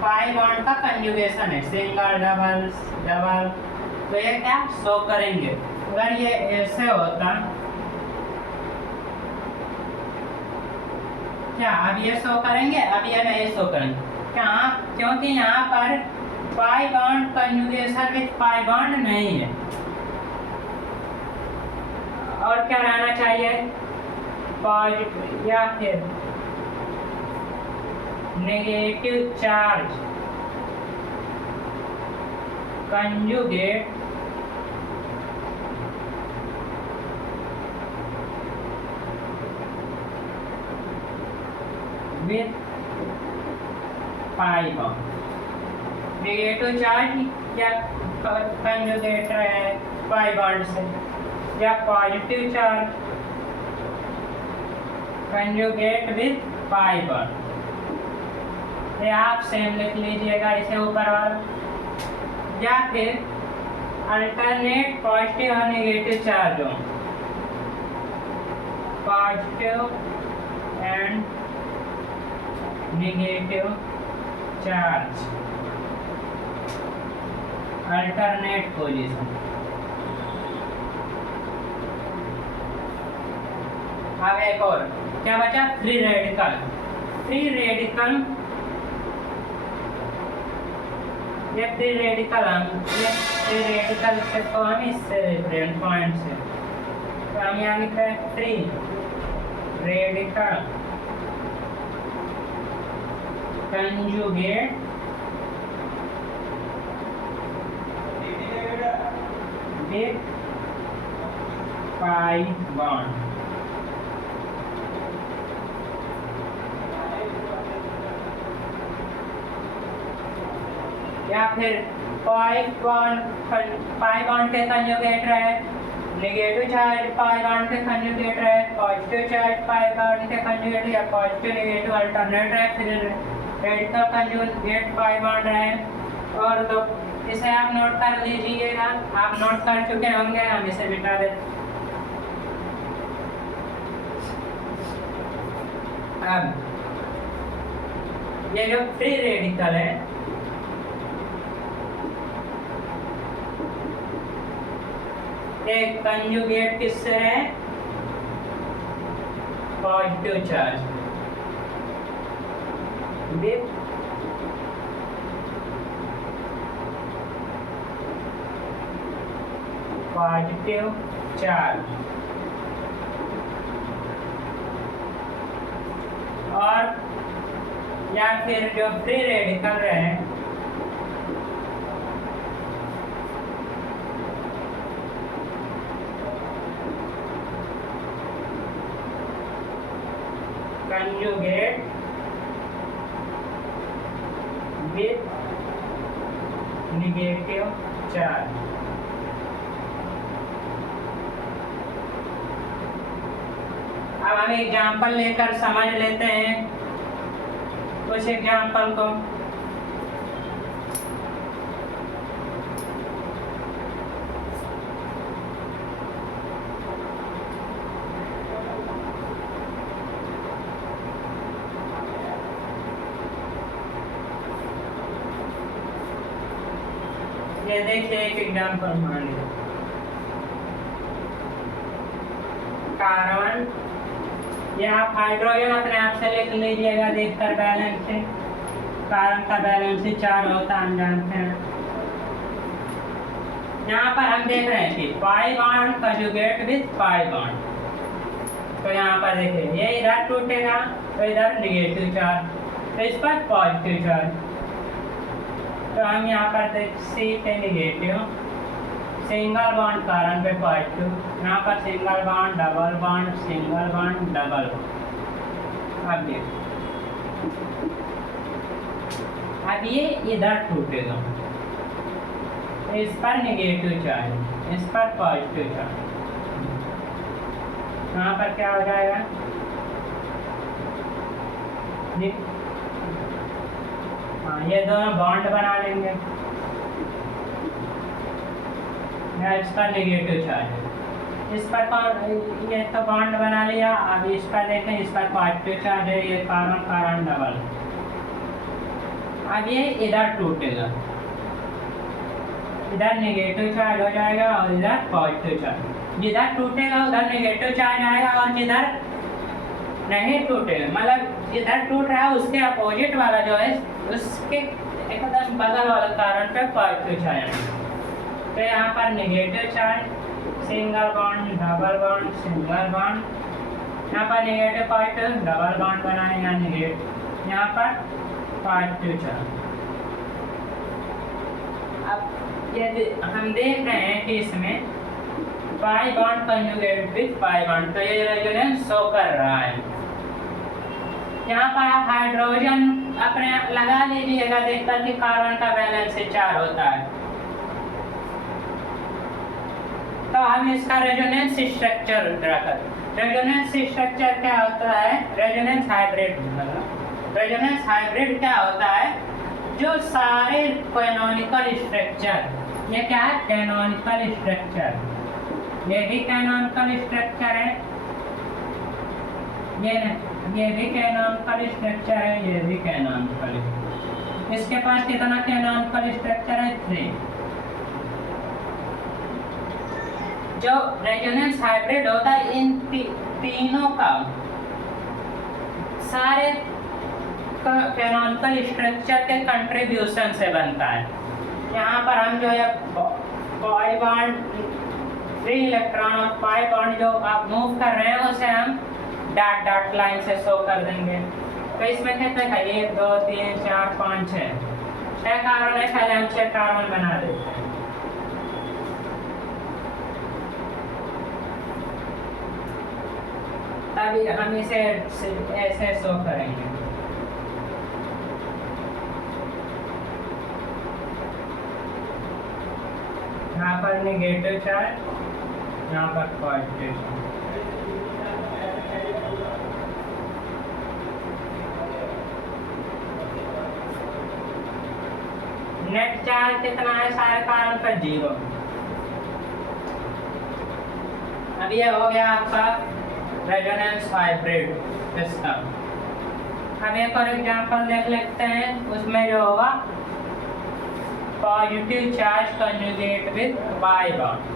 पाई बॉन्ड का कंजुगेशन है, सिंगल डबल डबल, तो ये क्या शो करेंगे। अगर ये ऐसे होता क्या, अब ये शो करेंगे, अब ये नहीं शो करेंगे क्या, क्योंकि यहाँ पर pi bond conjugation with pi bond नहीं है। और क्या रहना चाहिए, पॉजिटिव या फिर negative charge conjugate with pi bond. Negative charge या कंजुगेट है पाई बॉन्ड से, या positive charge conjugate with pi bond. ये आप सेम लिख लीजिएगा इसे ऊपर वाला, या फिर अल्टरनेट पॉजिटिव और नेगेटिव चार्ज हो, positive and negative charge alternate position. अब एक और क्या बचा, फ्री रेडिकल। फ्री रेडिकल, ये फ्री रेडिकल से तो हम इससे रेफरेंस पॉइंट से, तो हम यहाँ लिख रहे हैं free radical conjugate with pi bond. या फिर पाई बॉन्ड के कंजुगेट रहे नेगेटिव चार्ज पाई बॉन्ड के कंजुगेट है, पॉजिटिव चार्ज पाई बॉन्ड के कंजुगेट या पॉजिटिव नेगेटिव अल्टरनेट है, फिर रेड का कंजुगेट पाई बॉन्ड है। और तो इसे आप नोट कर लीजिएगा, आप नोट कर चुके होंगे, हम इसे मिटा देते। अब ये जो फ्री रेडिकल है, एक कंजुगेट किससे है? Positive charge with positive charge, और या फिर जो फ्री रेडिकल है conjugate with negative charge। अब हम एग्जाम्पल लेकर समझ लेते हैं उस एग्जाम्पल को। ये देखिए एक एग्जाम्पल मान लीजिए, कार्बन, ये आप हाइड्रोजन अपने आप से लिख लीजिएगा देखकर बैलेंस से। कार्बन का बैलेंस ही 4 होता है, हम जानते हैं। यहाँ पर हम देख रहे हैं कि pi bond conjugate with pi bond, तो यहाँ पर देखिए ये इधर टूटेगा तो इधर नेगेटिव चार्ज, तो इस पर पॉजिटिव चार्ज, तो हम यहाँ पर देख सी पे नेगेटिव, सिंगल बॉन्ड कार्बन पे पॉजिटिव, यहाँ पर single bond double bond, single bond double bond. अब देखो, अब ये इधर टूटेगा, इस पर नेगेटिव चार्ज, इस पर पॉजिटिव चार्ज, यहाँ पर क्या हो जाएगा? हाँ, ये दोनों बॉन्ड बना लेंगे, इस पर नेगेटिव चार्ज, इस पर ये तो बॉन्ड बना लिया। अब इस पर देखें, इस पर पॉजिटिव चार्ज है, ये कार्बन कार्बन डबल, अब ये इधर टूटेगा, इधर नेगेटिव चार्ज हो जाएगा और इधर पॉजिटिव चार्ज, जिधर टूटेगा उधर नेगेटिव चार्ज आएगा और जिधर नहीं टूटेगा, मतलब जिधर टूट रहा है उसके अपोजिट वाला जो है उसके एकदम बगल वाला कार्बन पे पॉजिटिव चार्ज आएगा। तो यहाँ पर negative charge, single bond double bond, single bond, यहाँ पर नेगेटिव पॉजिटिव डबल बॉन्ड बनाएगा, नेगेटिव, यहाँ पर पॉजिटिव चार्ज। अब ये हम देख रहे हैं कि इसमें pi bond conjugate with pi bond, तो ये रेजोनेंस शो कर रहा है। यहाँ पर आप हाइड्रोजन अपने लगा लीजिएगा देखकर कि कार्बन का बैलेंस 4 होता है, तो हम इसका रेजोनेंस स्ट्रक्चर रखते। रेजोनेंस स्ट्रक्चर क्या होता है? रेजोनेंस हाइब्रिड, मतलब रेजोनेंस हाइब्रिड क्या होता है? जो सारे कैनोनिकल स्ट्रक्चर, ये क्या है? कैनोनिकल स्ट्रक्चर, ये भी कैनोनिकल स्ट्रक्चर है, ये भी कैनोनिकल स्ट्रक्चर है, ये भी कैनोनिकल। इसके पास कितना कैनोनिकल स्ट्रक्चर है? 3। जो रेजोनेंस हाइब्रिड होता है इन तीनों का सारे कैनोनिकल स्ट्रक्चर के कंट्रीब्यूशन से बनता है। यहाँ पर हम जो है पाई बॉन्ड, फ्री इलेक्ट्रॉन और पाई बॉन्ड जो आप मूव कर रहे हैं उसे हम डॉट डॉट लाइन से शो कर देंगे। तो इसमें कितने का? 1 2 3 4 5 6 कार्बन है, पहले हम 6 कार्बन बना देते हैं। अभी हम इसे ऐसे शो करेंगे। यहाँ पर नेगेटिव चार्ज, यहाँ पर पॉजिटिव। नेट चार्ज कितना है सारे कार्बन पर 0। अब ये हो गया आपका रेजोनेंस हाइब्रिड सिस्टम। अब एक और एग्जांपल देख लेते हैं, उसमें जो होगा positive charge conjugate with by bond.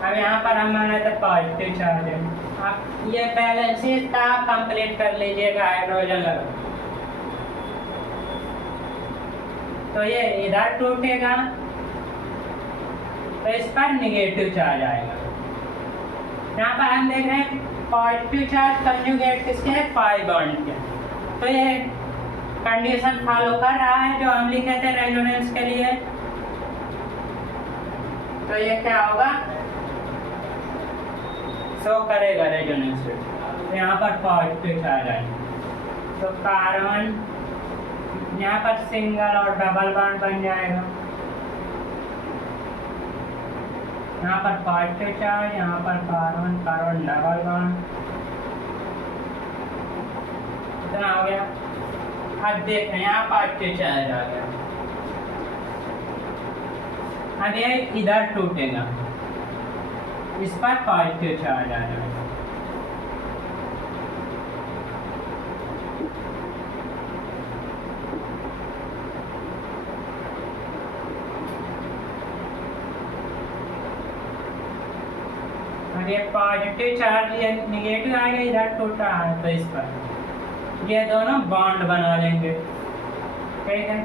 अब यहाँ पर हम माना था पॉजिटिव चार्ज है। आप ये बैलेंसेस का कंप्लीट कर लीजिएगा हाइड्रोजन लगा, तो ये इधर टूटेगा तो इस पर निगेटिव चार्ज आएगा। यहाँ पर हम देख रहे हैं पॉजिटिव चार्ज कंजुगेट किसके है, पाई बॉन्ड के। तो ये कंडीशन फॉलो कर रहा है जो हम लिखे थे रेजोनेंस के लिए। तो ये क्या होगा, शो करेगा रेजोनेंस। तो यहाँ पर पॉजिटिव चार्ज आएगा तो कार्बन यहाँ पर सिंगल और डबल बॉन्ड बन जाएगा। यहाँ पर पॉजिटिव चार्ज, यहाँ पर कार्बन कार्बन डबल बॉन्ड, इतना हो गया। अब देख रहे हैं यहाँ पॉजिटिव चार्ज आ गया। अब ये इधर टूटेगा, इस पर पॉजिटिव चार्ज आ जाएगा। अब ये पॉजिटिव चार्ज ये निगेटिव आएगा, इधर टूट रहा है तो इस पर ये दोनों बॉन्ड बना लेंगे। ठीक है,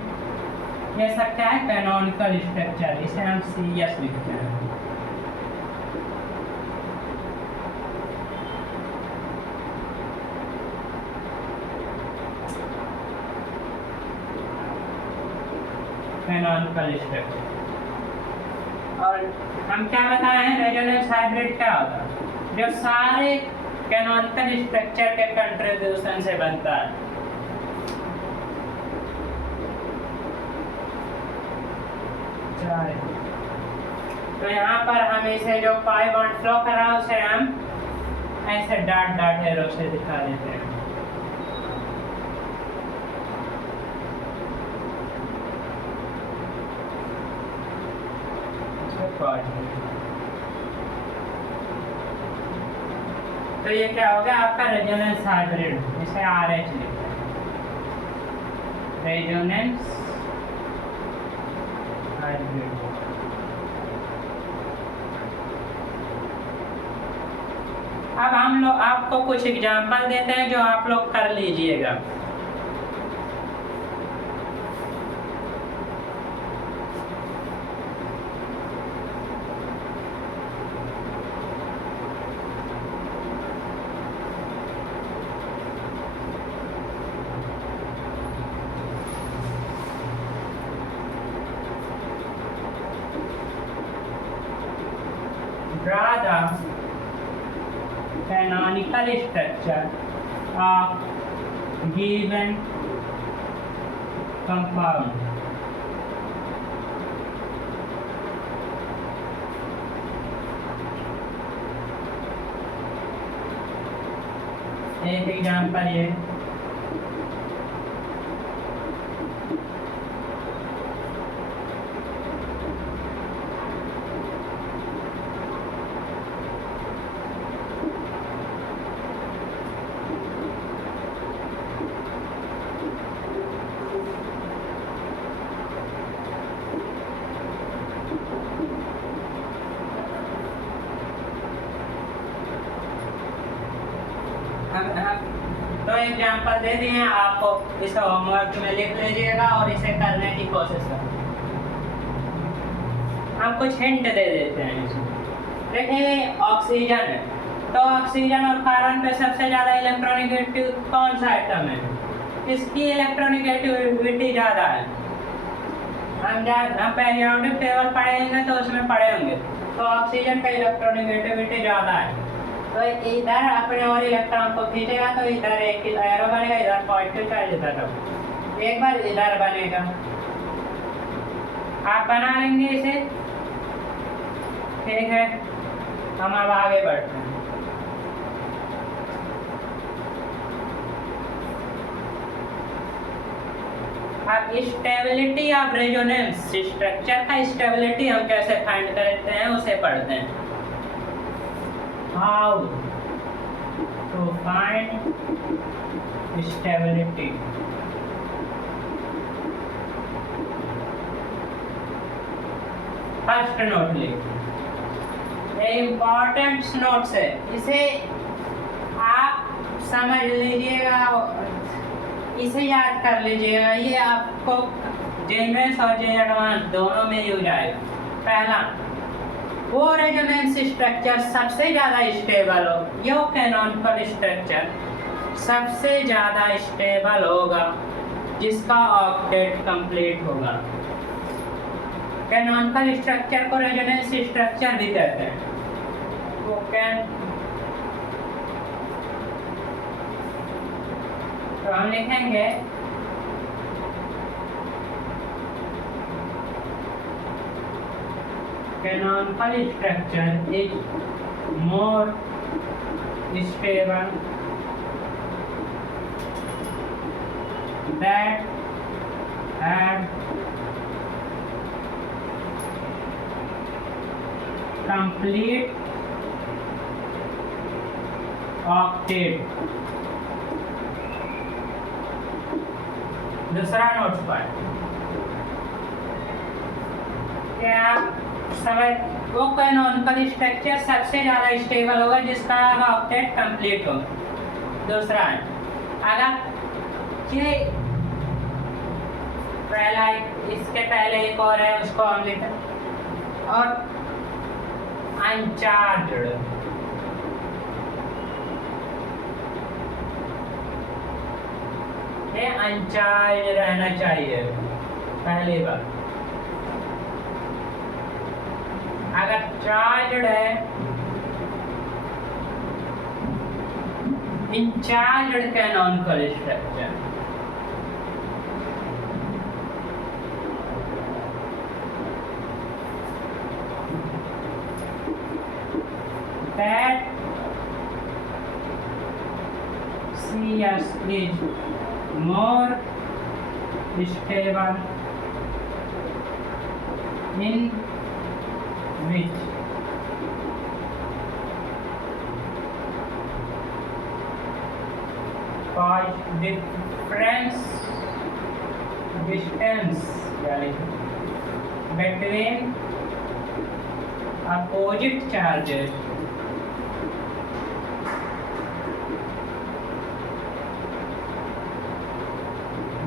ये सब क्या है, कैनोनिकल स्ट्रक्चर, इसे हम CS लिखते हैं। Canonical structure. और हम क्या बताए हैं, रेजोनेंस हाइब्रिड क्या होता है, जो सारे कैनोनिकल स्ट्रक्चर के कंट्रीब्यूशन से बनता है। तो यहाँ पर हम इसे जो पाई बॉन्ड फ्लो कर रहा है उसे हम ऐसे डॉट डॉट एरो से दिखा देते हैं। तो ये क्या हो गया आपका रेजोनेंस हाइब्रिड, इसे RH लिखते हैं, रेजोनेंस हाइब्रिड। अब हम लोग आपको कुछ एग्जांपल देते हैं जो आप लोग कर लीजिएगा। Draw the canonical structure of given compound. एक एग्जांपल ये तो एग्जांपल दे दिए हैं आपको, इसे होमवर्क में लिख लीजिएगा और इसे करने की कोशिश करें। हम कुछ हिंट दे देते हैं इसमें। देखिए ऑक्सीजन है, तो ऑक्सीजन और कार्बन पे सबसे ज़्यादा इलेक्ट्रॉनिगेटिव कौन सा आइटम है, इसकी इलेक्ट्रोनेगेटिविटी ज़्यादा है। हम पेरियोडिक टेबल पढ़ेंगे तो उसमें पढ़े होंगे। तो ऑक्सीजन का इलेक्ट्रोनेगेटिविटी ज़्यादा है, तो इधर अपने और इलेक्ट्रॉन को खींचेगा तो इधर एक एरो बनेगा, इधर पॉजिटिव चार्ज इधर एक बार इधर बनेगा। आप बना लेंगे इसे, ठीक है। हम अब आगे बढ़ते हैं। अब स्टेबिलिटी ऑफ रेजोनेंस, स्ट्रक्चर का स्टेबिलिटी हम कैसे फाइंड करते हैं उसे पढ़ते हैं। How to find stability. First note लिखिए, इम्पोर्टेंट नोट्स है, इसे आप समझ लीजिएगा, इसे याद कर लीजिएगा। ये आपको जेनरस और जे एडवांस दोनों में यूज आएगा। पहला, वो रेजोनेंस स्ट्रक्चर सबसे ज़्यादा स्टेबल हो, यो कैनोनिकल स्ट्रक्चर सबसे ज़्यादा स्टेबल होगा जिसका ऑक्टेट कंप्लीट होगा। कैनोनिकल स्ट्रक्चर को रेजोनेंस स्ट्रक्चर भी कहते हैं। वो तो हम लिखेंगे canonical structure is more stable that have complete octet। दूसरा नोट्स पर क्या समझ, वो कैनोनिकल स्ट्रक्चर सबसे ज़्यादा स्टेबल होगा जिसका ऑक्टेट कंप्लीट होगा। दूसरा है, अगर ये पहला, इसके पहले एक और है उसको हम लिखें, और अनचार्ज्ड, ये अनचार्ज रहना चाहिए पहली बार। अगर चार्ज्ड है, uncharged canonical structure, that CS is more stable in which difference distance between opposite charges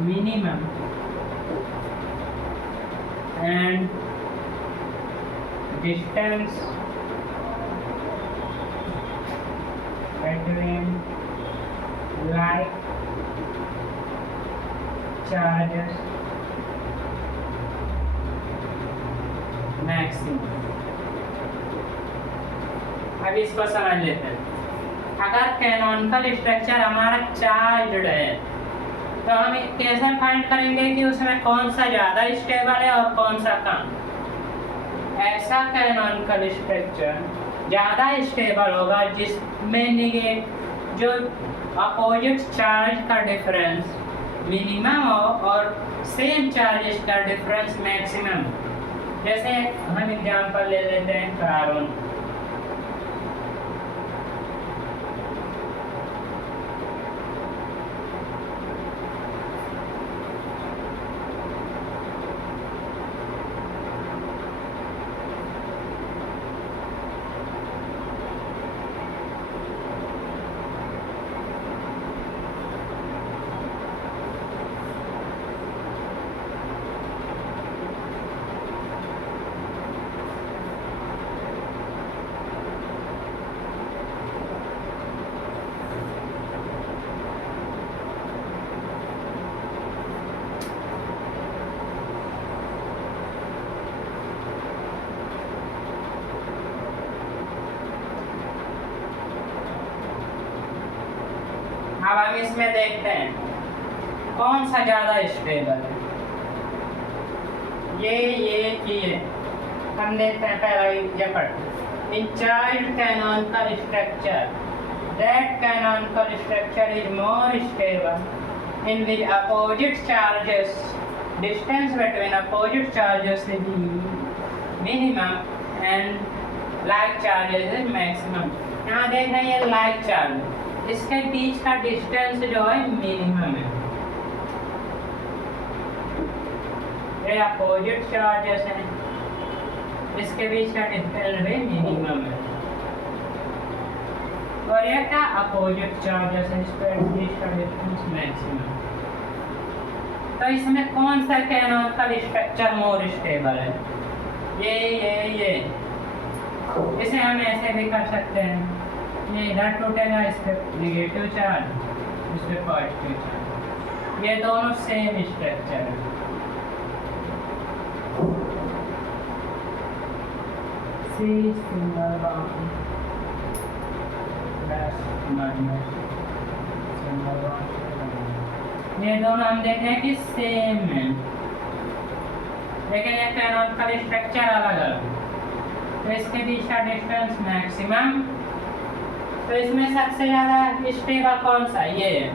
minimum and distance between like charges maximum। अब इसको समझ लेते हैं। अगर कैनोनिकल स्ट्रक्चर हमारा चार्ज्ड है तो हम कैसे फाइंड करेंगे कि उसमें कौन सा ज़्यादा स्टेबल है और कौन सा कम। ऐसा कैनोनिकल स्ट्रक्चर ज़्यादा स्टेबल होगा जिसमें जो अपोजिट चार्ज का डिफरेंस मिनिमम हो और सेम चार्जेस का डिफरेंस मैक्सिमम। जैसे हम एग्जांपल ले लेते हैं कार्बन, अब हम इसमें देखते हैं कौन सा ज़्यादा स्टेबल है, ये हम देखते हैं पहला example. In charge canonical structure, that canonical structure is more stable in which opposite charges, distance between opposite charges is minimum and like charges is maximum। यहाँ देख रहे हैं ये like charge, इसके बीच का डिस्टेंस जो है मिनिमम है, ये अपोजिट चार्जेस हैं, इसके बीच का डिस्टेंस भी मिनिमम है, और ये क्या अपोजिट चार्जेस है, इसके बीच का डिस्टेंस मैक्सिमम। तो इसमें कौन सा कैनोनिकल स्ट्रक्चर मोर स्टेबल है? ये इसे हम ऐसे भी कर सकते हैं, ये इधर टूटेगा, इस पे नेगेटिव चार्ज, इस पे पॉजिटिव चार्ज, ये दोनों सेम स्ट्रक्चर है। C single bond plus minus single bond, ये दोनों हम देखें कि सेम है, लेकिन ये कैनोनिकल स्ट्रक्चर अलग अलग, तो इसके बीच का डिस्टेंस मैक्सिमम। तो इसमें सबसे ज़्यादा स्टेबल कौन सा? ये है,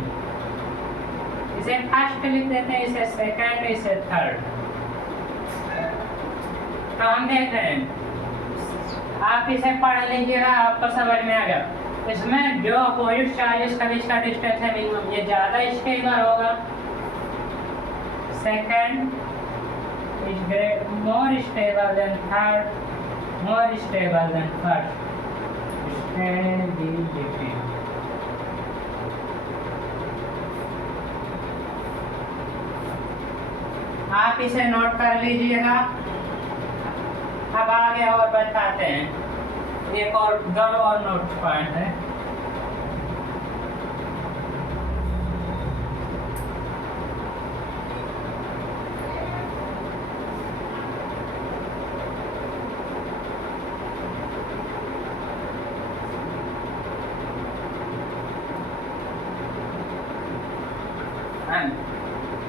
इसे फर्स्ट लिख देते हैं, इसे सेकंड, इसे थर्ड। तो हम देख रहे हैं, आप इसे पढ़ लीजिएगा, आपको समझ में आ गया। इसमें जो अपोजिट चार्जेस का बीच का डिस्टेंस है मिनिमम, ये ज़्यादा स्टेबल होगा, second is more stable then third, more stable then first. आप इसे नोट कर लीजिएगा। अब आगे और बताते हैं, एक और दो और नोट पॉइंट है।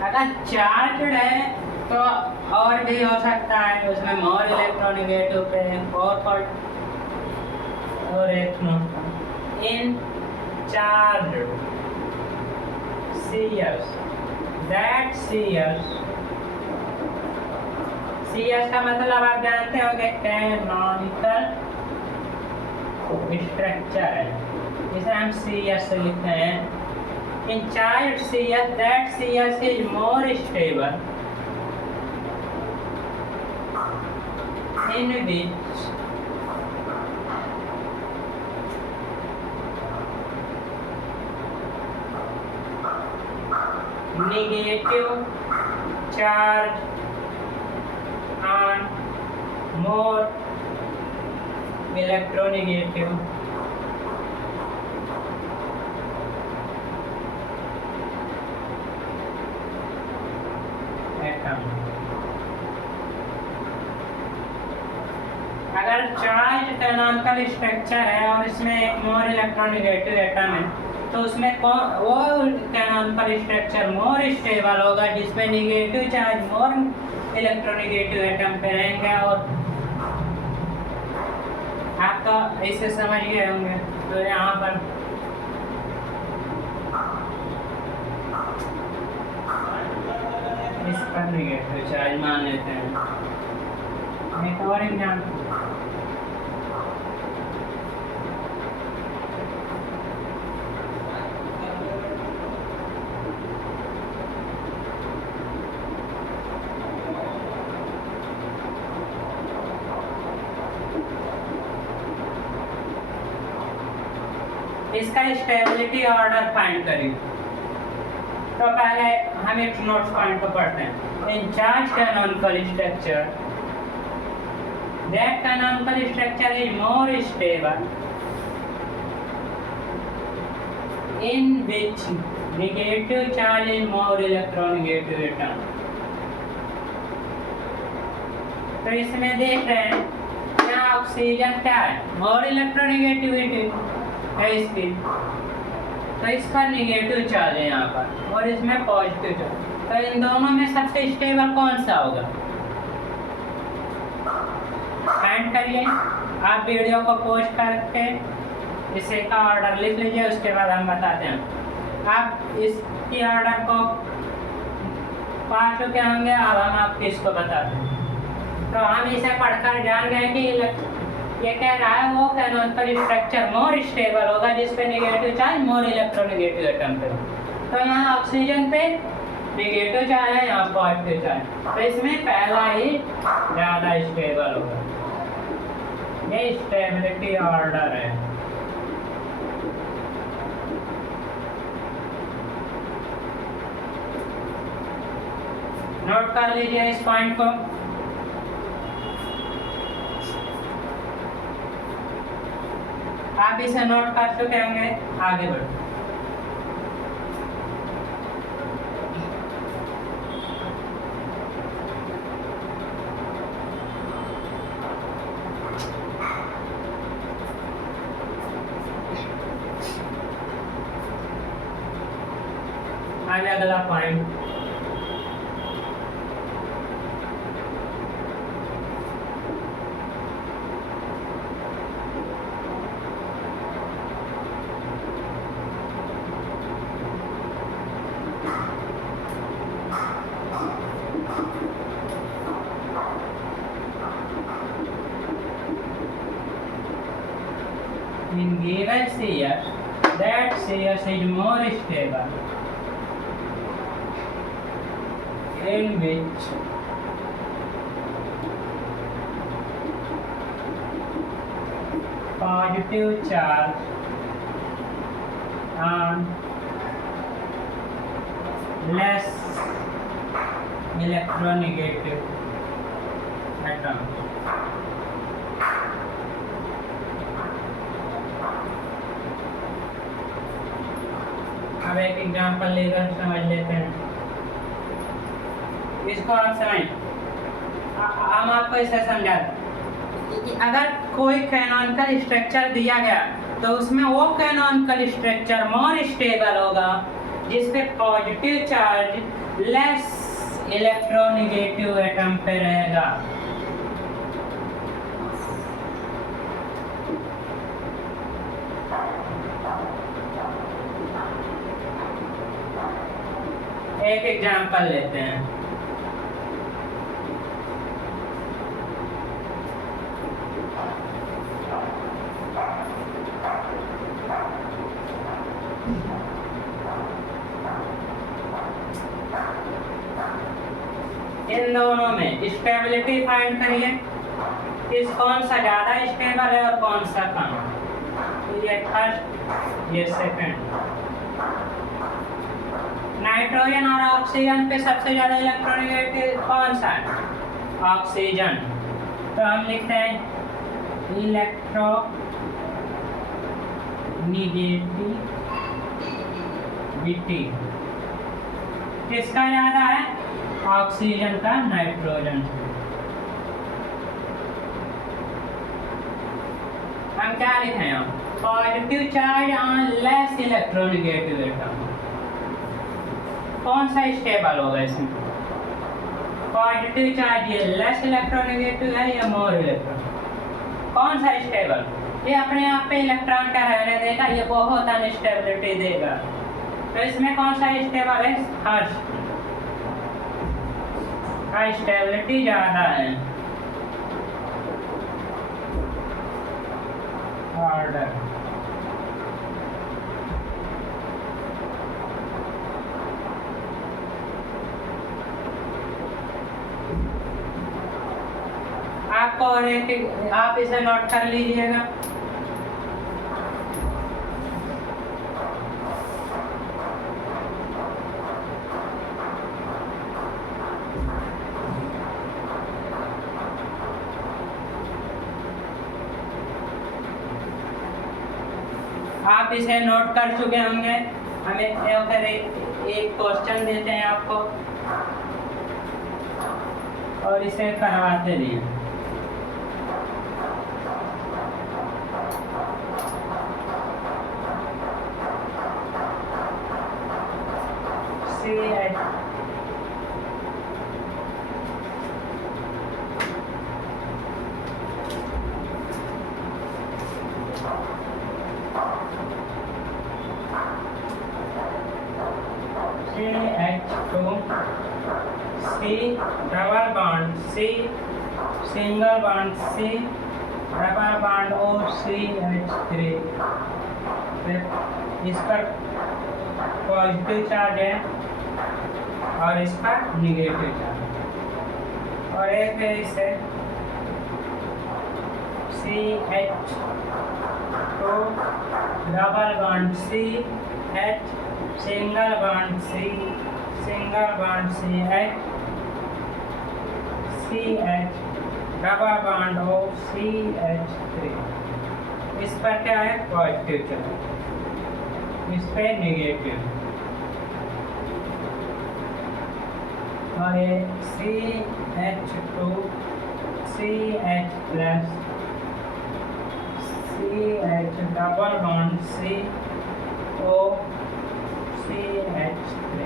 अगर चार्जड है तो और भी हो सकता है, उसमें मोर इलेक्ट्रोनेगेटिव पे और एक note in charge CS, that CS का मतलब आप जानते होंगे कैनोनिकल स्ट्रक्चर है, इसे हम CS से लिखते हैं। In charged CS, that CS is more stable in which negative charge and more electronegative अगर चार्ज कैनोनिकल स्ट्रक्चर है और इसमें एक मोर इलेक्ट्रोनेगेटिव एटम है, तो उसमें कौन वो कैनोनिकल स्ट्रक्चर मोर स्टेबल होगा जिसमें negative charge more electronegative atom पे रहेंगे। और आप तो इसे समझ गए होंगे, तो यहाँ पर इस पर नेगेटिव चार्ज मान लेते हैं। एक और एग्जाम्पल, इसका स्टेबिलिटी ऑर्डर फाइंड करिए। तो पहले हम एक नोट्स पॉइंट को पढ़ते हैं। In charge canonical structure, that canonical structure is more stable in which negative charge is more electronegative atom। तो इसमें देख रहे हैं क्या ऑक्सीजन क्या है, मोर इलेक्ट्रोनेगेटिविटी है इसकी, तो इस पर निगेटिव चार्ज है यहाँ पर और इसमें पॉजिटिव चार्ज। तो इन दोनों में सबसे स्टेबल कौन सा होगा? फाइंड करिए। आप वीडियो को पोस्ट करके इसे का ऑर्डर लिख लीजिए, उसके बाद हम बताते हैं। आप इसकी ऑर्डर को पा चुके होंगे, अब हम आपको इसको बताते हैं। तो हम इसे पढ़कर जान गए कि ये कह रहा है वो कैनोनिकल स्ट्रक्चर मोर स्टेबल होगा जिसपे negative charge more electronegative atom पे। तो यहाँ ऑक्सीजन पे नेगेटिव चार्ज है, यहाँ पॉजिटिव चार्ज, तो इसमें पहला ही ज़्यादा स्टेबल होगा। ये स्टेबिलिटी ऑर्डर है। नोट कर लीजिए इस पॉइंट को। आप इसे नोट कर चुके होंगे, आगे बढ़ो। आगे अगला point, in given CS, that CS is more stable, in which positive charge on less electronegative atom. अब एक एग्जांपल लेकर समझ लेते हैं इसको। आप समझ, हम आपको इसे समझा कि अगर कोई कैनोनिकल स्ट्रक्चर दिया गया तो उसमें वो कैनोनिकल स्ट्रक्चर मोर स्टेबल होगा जिसपे positive charge less electronegative atom पे रहेगा। एक एग्जांपल लेते हैं। इन दोनों में स्टेबिलिटी फाइंड करिए, किस कौन सा ज्यादा स्टेबल है और कौन सा कम। ये फर्स्ट, ये सेकंड। नाइट्रोजन और ऑक्सीजन पे सबसे ज्यादा इलेक्ट्रोनेगेटिव कौन सा है? ऑक्सीजन। तो हम लिखते हैं इलेक्ट्रोनेगेटिविटी किसका ज्यादा है? ऑक्सीजन का नाइट्रोजन। हम क्या लिखे हैं? Positive charge on less electronegative atom. कौन सा स्टेबल होगा इसमें? पॉजिटिव चार्ज ये लेस इलेक्ट्रोनेगेटिव है या मोर इलेक्ट्रॉन? कौन सा स्टेबल? ये अपने आप पे इलेक्ट्रॉन का रहने देगा, ये बहुत अनस्टेबिलिटी देगा। तो इसमें कौन सा स्टेबल है? फर्स्ट का स्टेबिलिटी ज्यादा है। ऑर्डर आपको और एक, आप इसे नोट कर लीजिएगा। आप इसे नोट कर चुके होंगे। हमें एक क्वेश्चन देते हैं आपको और इसे करवाते रहिए। C double bond C single bond C double bond O CH3। इस पर पॉजिटिव चार्ज है और इस पर निगेटिव चार्ज। और एक है इसे CH2 double bond CH single bond C single bond CH CH double bond O CH3। इस पर क्या है पॉजिटिव चार्ज, इस पे निगेटिव। और ये CH2 CH plus CH double bond CO CH3।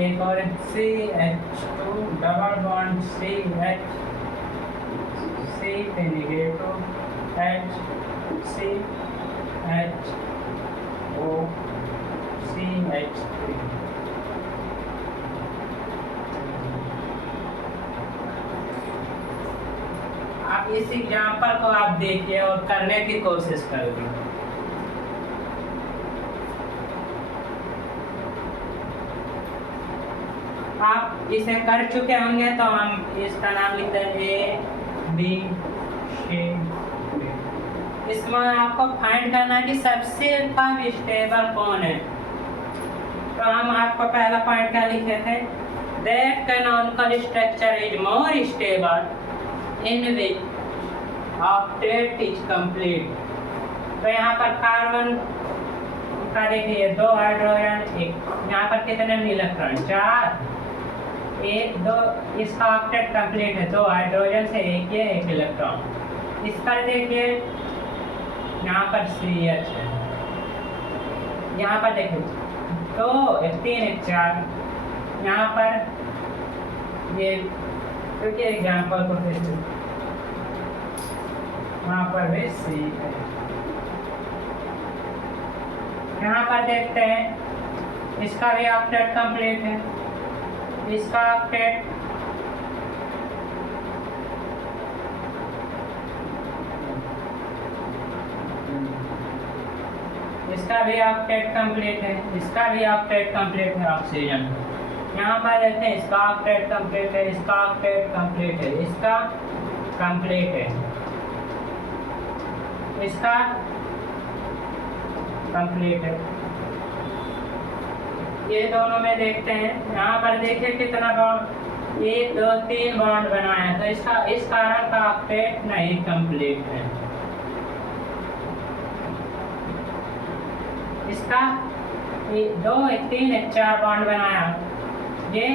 एक और CH2 double bond CH C पे negative H C H O CH3। आप इस एग्जाम्पल को आप देखिए और करने की कोशिश करिए। आप इसे कर चुके होंगे तो हम इसका नाम लिखते हैं A B C। इसमें आपको फाइंड करना है कि सबसे कम स्टेबल कौन है। तो हम आपको पहला पॉइंट क्या लिखे थे, that canonical structure is more stable in which octet is complete. तो यहाँ पर कार्बन का देखिए 2 हाइड्रोजन, एक यहाँ पर कितने इलेक्ट्रॉन 4, एक 2, इसका ऑक्टेट कंप्लीट है, 2 हाइड्रोजन से एक ये 1 इलेक्ट्रॉन। इस पर देखिए यहाँ पर CH है, यहाँ पर देखिए 2 1 3 1 4, यहाँ पर ये क्योंकि एग्जाम्पल को देखिए यहाँ पर भी C है। यहाँ पर देखते हैं इसका भी ऑक्टेट कंप्लीट है, इसका ऑक्टेट इसका भी ऑक्टेट कंप्लीट है, इसका भी ऑक्टेट कंप्लीट है ऑक्सीजन। यहाँ पर देखते हैं इसका ऑक्टेट कंप्लीट है, इसका ऑक्टेट कंप्लीट है, इसका कंप्लीट है, इसका कंप्लीट है। ये दोनों में देखते हैं, यहाँ पर देखिए कितना बॉन्ड 1 2 3 बॉन्ड बनाया, तो इसका इस कारण का ऑक्टेट नहीं कंप्लीट है। इसका 2 1 3 1 4 बॉन्ड बनाया, ये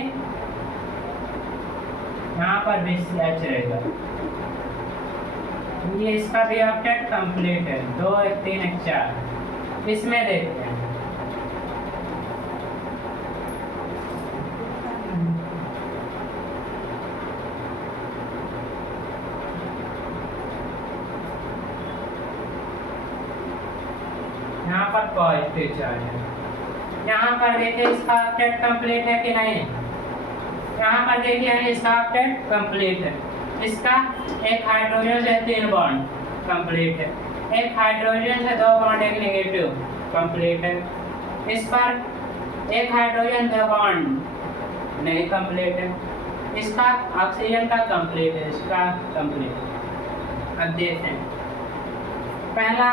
यहाँ पर भी CH रहेगा, ये इसका भी ऑक्टेट कंप्लीट है 2 1 3 1 4। इसमें देखते हैं यहाँ पर पॉजिटिव चार्ज है, यहाँ पर देखिए इसका ऑक्टेट कंप्लीट है कि नहीं, यहाँ पर देखिए इसका ऑक्टेट कंप्लीट है, इसका एक हाइड्रोजन से 3 बॉन्ड कंप्लीट है, एक हाइड्रोजन से 2 बॉन्ड एक नेगेटिव कंप्लीट है, इस पर एक हाइड्रोजन 2 बॉन्ड नहीं कंप्लीट है, इसका ऑक्सीजन का कंप्लीट है, इसका कंप्लीट। अब देखते हैं पहला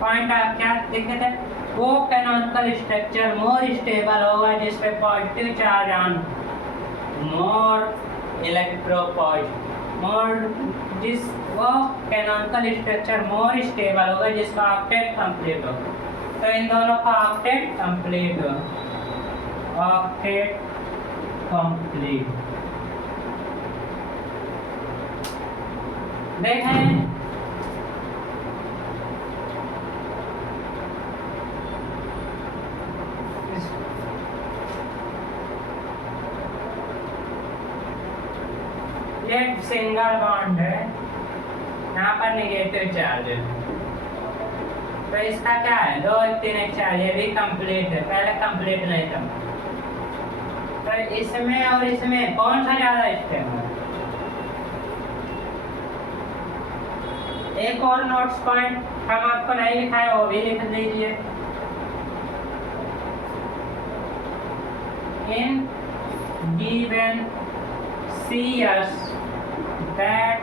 पॉइंट आप क्या देखे थे, वो कैनोनिकल स्ट्रक्चर मोर स्टेबल होगा जिसपे positive charge on more electropositive more, जिस वो कैनोनिकल स्ट्रक्चर मोर स्टेबल होगा जिसका ऑक्टेट कंप्लीट होगा। तो इन दोनों का ऑक्टेट कंप्लीट हो, ऑक्टेट कंप्लीट। देखें ये सिंगल बॉन्ड है, यहाँ पर नेगेटिव चार्ज है, तो इसका क्या है 2 1 3 1 4, ये भी कंप्लीट है, पहले कंप्लीट नहीं था। इसमें और इसमें कौन सा ज्यादा स्टेबल है? एक और नोट्स पॉइंट हम आपको नहीं लिखाए, वो भी लिख दीजिए। इन given CS that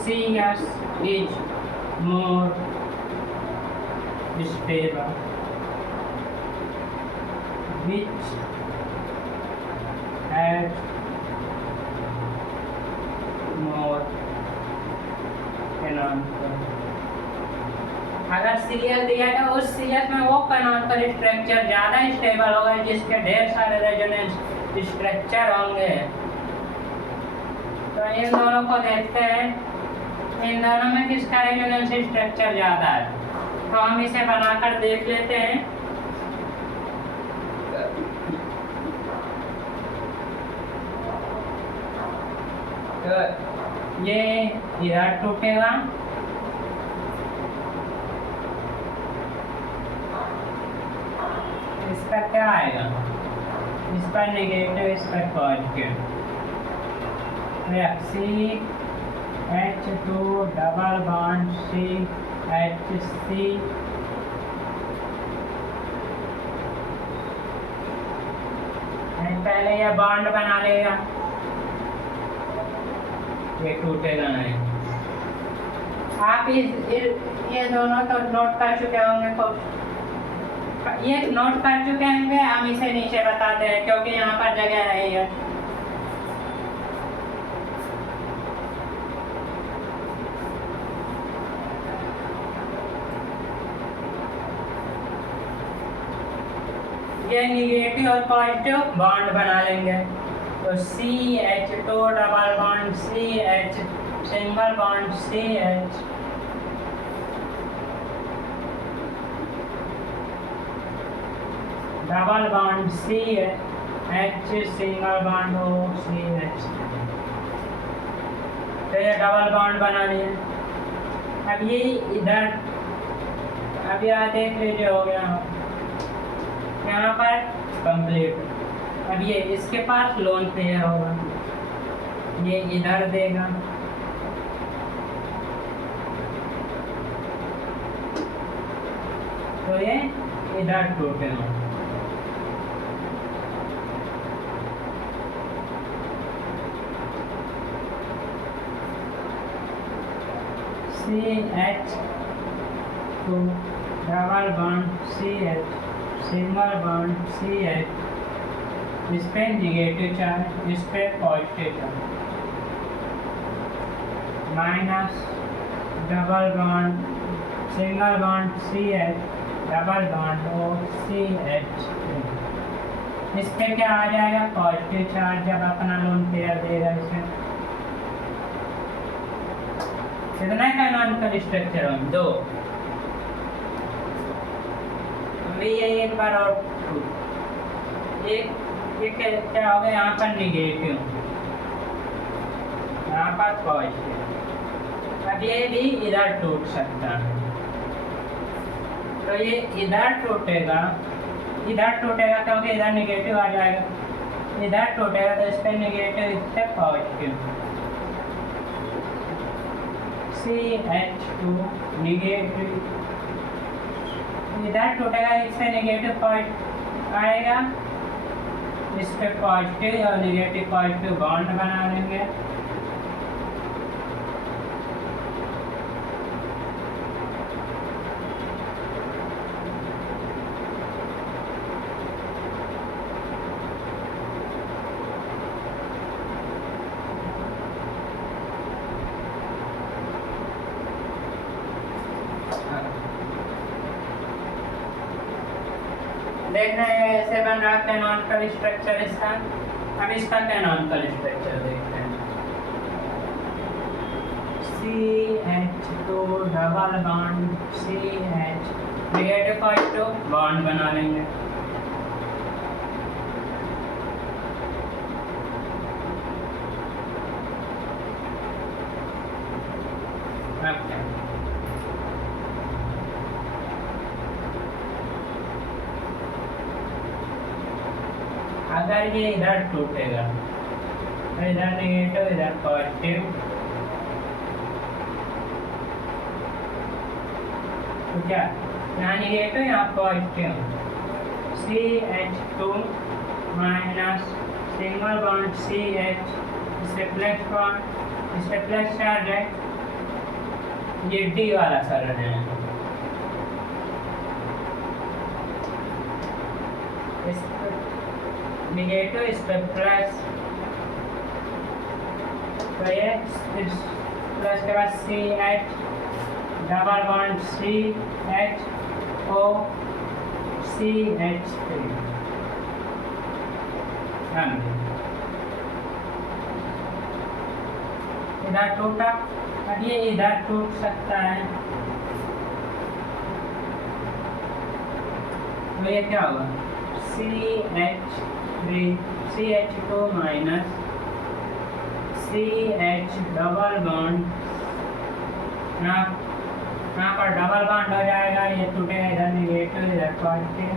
CS is more stable, which has more canonical। अगर सीरियल दिया है उस सीरियल में वो कैनोनिकल स्ट्रक्चर ज़्यादा स्टेबल होगा जिसके ढेर सारे रेजोनेंस स्ट्रक्चर होंगे। तो इन दोनों को देखते हैं, इन दोनों में किसका रेजोनेंस स्ट्रक्चर ज़्यादा है। तो हम इसे बनाकर देख लेते हैं। तो ये इधर टूटेगा, इसका क्या आएगा, इस पर नेगेटिव, इस पर positive. CH2 double bond CHC पहले ये बॉन्ड बना लेगा, ये टूटेगा नहीं। आप ये दोनों तो नोट कर चुके होंगे, तो ये नोट कर चुके होंगे, हम इसे नीचे बताते हैं क्योंकि यहाँ पर जगह नहीं है। ये निगेटिव और पॉजिटिव बॉन्ड बना लेंगे। तो CH2 double bond CH single bond CH double bond CH single bond OCH। तो ये डबल बॉन्ड बना लिए। अब ये इधर, अब यहाँ देख लीजिए हो गया यहाँ पर कंप्लीट। अब ये इसके पास लोन पेयर होगा, ये इधर देगा, तो ये इधर टूटेगा। CH2 double bond CH single bond CH, इस पे निगेटिव चार्ज, इस पे positive charge, minus double bond single bond CH double bond OCH। इस पे क्या आ जाएगा, पॉजिटिव चार्ज जब अपना लोन पेयर देगा इसे। कितना कैनोनिकल स्ट्रक्चर हो, दो। ये एक बार और एक क्या हो गया, यहाँ पर निगेटिव, यहाँ पर पॉजिटिव। अब ये भी इधर टूट सकता है, तो ये इधर टूटेगा, इधर टूटेगा क्योंकि इधर निगेटिव आ जाएगा, इधर टूटेगा तो इस पर निगेटिव, इस पर पॉजिटिव। CH2 निगेटिव, इधर टूटेगा, इससे नेगेटिव पॉइंट आएगा, इस पे पॉजिटिव और नेगेटिव पॉजिटिव बॉन्ड बना लेंगे। देख रहे हैं ऐसे बन रहा कैनोनिकल स्ट्रक्चर इसका। अब इसका कैनोनिकल स्ट्रक्चर देखते हैं। CH2 double bond CH, negative positive bond बना लेंगे। अगर ये इधर टूटेगा, इधर नेगेटिव इधर पॉजिटिव, तो क्या यहाँ नेगेटिव यहाँ positive, CH2 minus single bond CH, इससे प्लस बॉन्ड, इससे प्लस चार्ज है, ये D वाला कर रहे हैं, इस नेगेटिव इस पर प्लस, तो ये इस प्लस के बाद CH double bond CHO CH3, इधर टूटा, अब ये इधर टूट सकता है, तो ये क्या होगा CH3 CH2 minus CH double bond, यहाँ पर डबल बॉन्ड हो जाएगा, ये टूटेगा, इधर नेगेटिव इधर पॉजिटिव,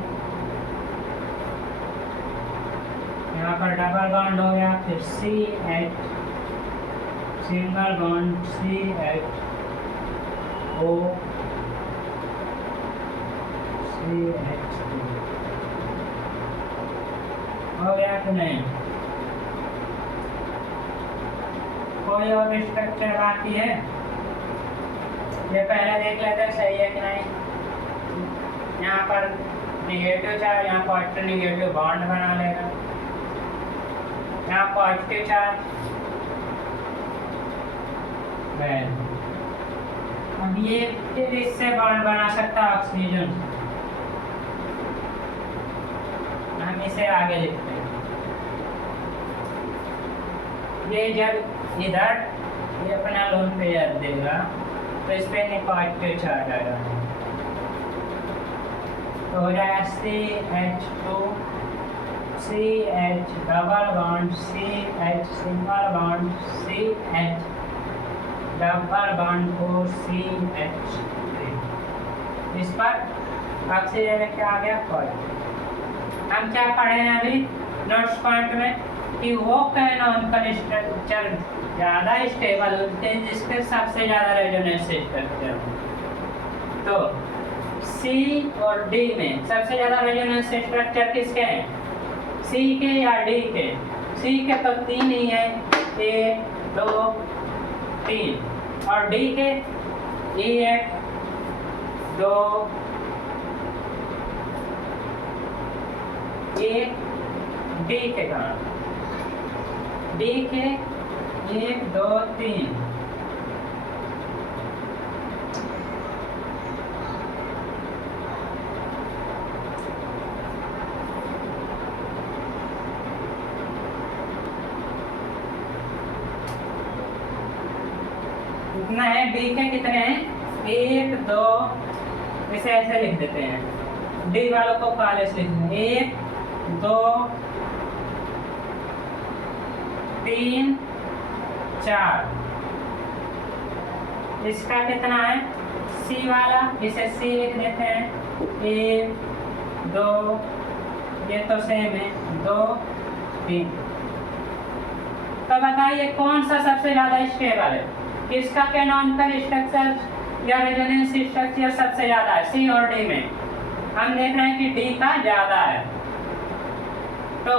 यहाँ पर डबल बॉन्ड हो गया, फिर CH single bond CHO CH2 हो गया कि नहीं? कोई और स्ट्रक्चर बाकी है? ये पहले देख लेते हैं सही है कि नहीं। यहाँ पर निगेटिव चार्ज, यहाँ पॉजिटिव निगेटिव बॉन्ड बना लेगा, यहाँ पॉजिटिव चार्ज, अब ये फिर इससे बॉन्ड बना सकता है ऑक्सीजन, हम इसे आगे लिखते हैं। ये जब इधर ये अपना लोन पेयर देगा तो इस पे पॉजिटिव चार्ज आएगा, तो हो जाएगा CH2 CH double bond CH single bond CH double bond को CH3, इस पर ऑक्सीजन क्या आ गया पॉजिटिव। हम क्या पढ़े हैं अभी नोट्स पॉइंट में कि वो कैनोन का स्ट्रक्चर ज़्यादा स्टेबल होते हैं जिसके सबसे ज़्यादा रेजोनेंस स्ट्रक्चर। तो C और D में सबसे ज़्यादा रेजोनेंस स्ट्रक्चर किसके हैं? C के या D के? C के तो 3 ही है, 1 2 3, और D के 1 2 1 D के कारण D के 1 2 3, कितना है? D के कितने हैं? 1 2, इसे ऐसे लिख देते हैं, D वालों को पहले से लिखते हैं 1 2 3 4। इसका कितना है? C वाला, इसे C लिख देते हैं 1 2, ये तो सेम है 2 3। तो बताइए कौन सा सबसे ज्यादा स्टेबल है? किसका कैनोनिकल स्ट्रक्चर या रेजोनेंस स्ट्रक्चर सबसे ज्यादा है? C और D में हम देख रहे हैं कि D का ज्यादा है, तो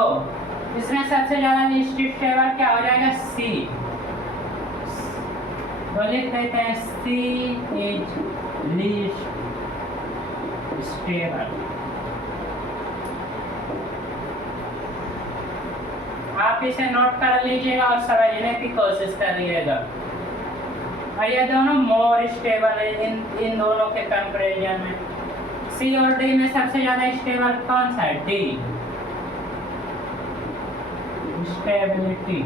इसमें सबसे ज्यादा स्टेबल क्या हो जाएगा? C। तो लिख देते हैं C इज लीस्ट स्टेबल। आप इसे नोट कर लीजिएगा और समझने की कोशिश करिएगा। और ये दोनों मोर स्टेबल है इन दोनों के कंपैरिजन में। C और D में सबसे ज्यादा स्टेबल कौन सा है? D। स्टेबिलिटी।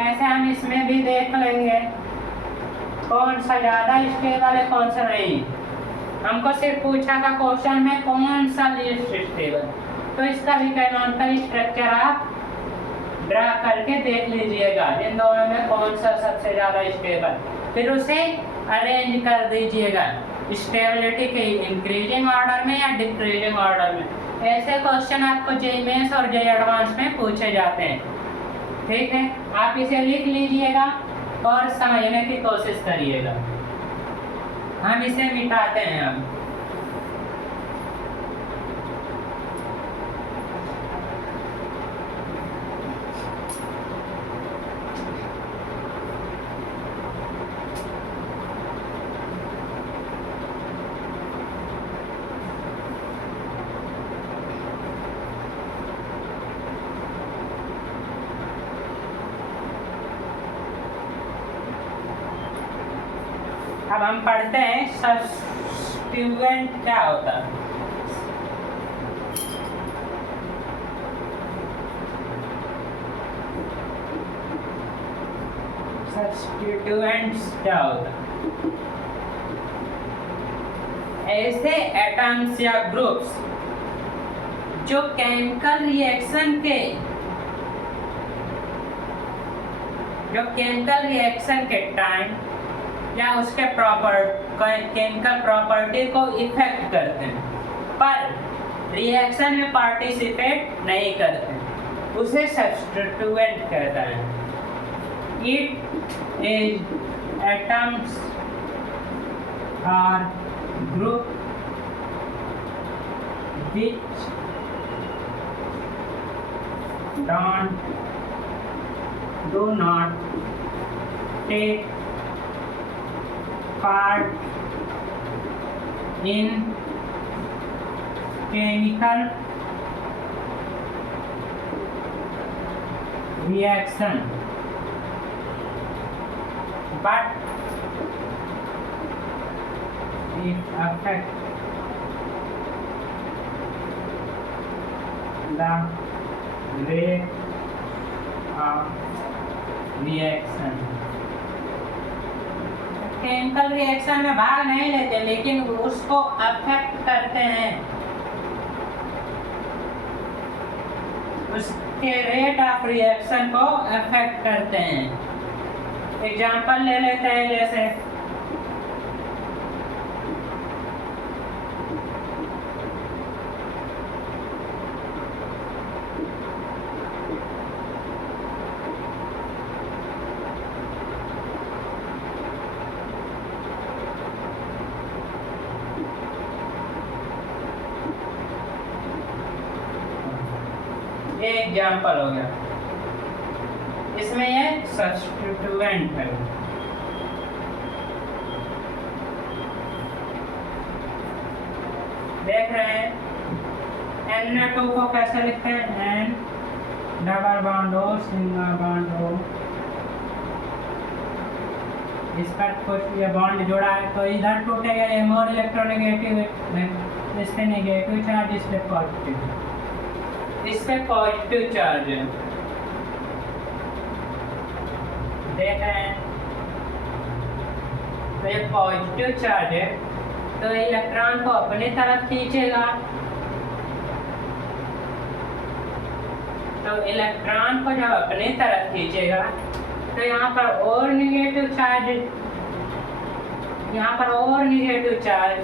ऐसे हम इसमें भी देख लेंगे कौन सा ज्यादा स्टेबल है कौन सा नहीं। हमको सिर्फ पूछा था क्वेश्चन में कौन सा लीस्ट स्टेबल, तो इसका भी कैनोनिकल स्ट्रक्चर आप ड्रा करके देख लीजिएगा इन दोनों में कौन सा सबसे ज्यादा स्टेबल, फिर उसे अरेंज कर दीजिएगा। स्टेबिलिटी के इंक्रीजिंग ऑर्डर में या डिक्रीजिंग ऑर्डर में। ऐसे क्वेश्चन आपको जेईई मेंस और जेईई एडवांस में पूछे जाते हैं। ठीक है, आप इसे लिख लीजिएगा और समझने की कोशिश करिएगा। हम इसे मिटाते हैं। अब हम पढ़ते हैं सब्स्टिट्यूएंट क्या होता है। सब्स्टिट्यूएंट्स क्या होता है? ऐसे एटम्स या ग्रुप्स जो केमिकल रिएक्शन के टाइम या उसके केमिकल प्रॉपर्टी को इफेक्ट करते हैं पर रिएक्शन में पार्टिसिपेट नहीं करते, उसे सब्स्टिट्यूएंट कहता है। इट इज एटम्स और group which do not take part in chemical reaction but it affects the rate of reaction। Chemical reaction में भाग नहीं लेते लेकिन उसको अफेक्ट करते हैं, उसके रेट ऑफ रिएक्शन को अफेक्ट करते हैं। एग्जांपल ले लेते हैं, जैसे ये एग्जाम्पल हो गया, इसमें ये सब्स्टिट्यूएंट है। देख रहे हैं Na2 को कैसे लिखते हैं, N double bond O single bond O। इसका कुछ ये बॉन्ड जोड़ा है तो इधर टूटेगा, ये मोर इलेक्ट्रोनेगेटिव, इस पे नेगेटिव चार्ज, इस पे पॉजिटिव, इस पे पॉजिटिव चार्ज है। देख रहे हैं तो ये पॉजिटिव चार्ज है तो इलेक्ट्रॉन को अपनी तरफ खींचेगा, तो इलेक्ट्रॉन को जब अपनी तरफ खींचेगा तो यहाँ पर और निगेटिव चार्ज, यहाँ पर और निगेटिव चार्ज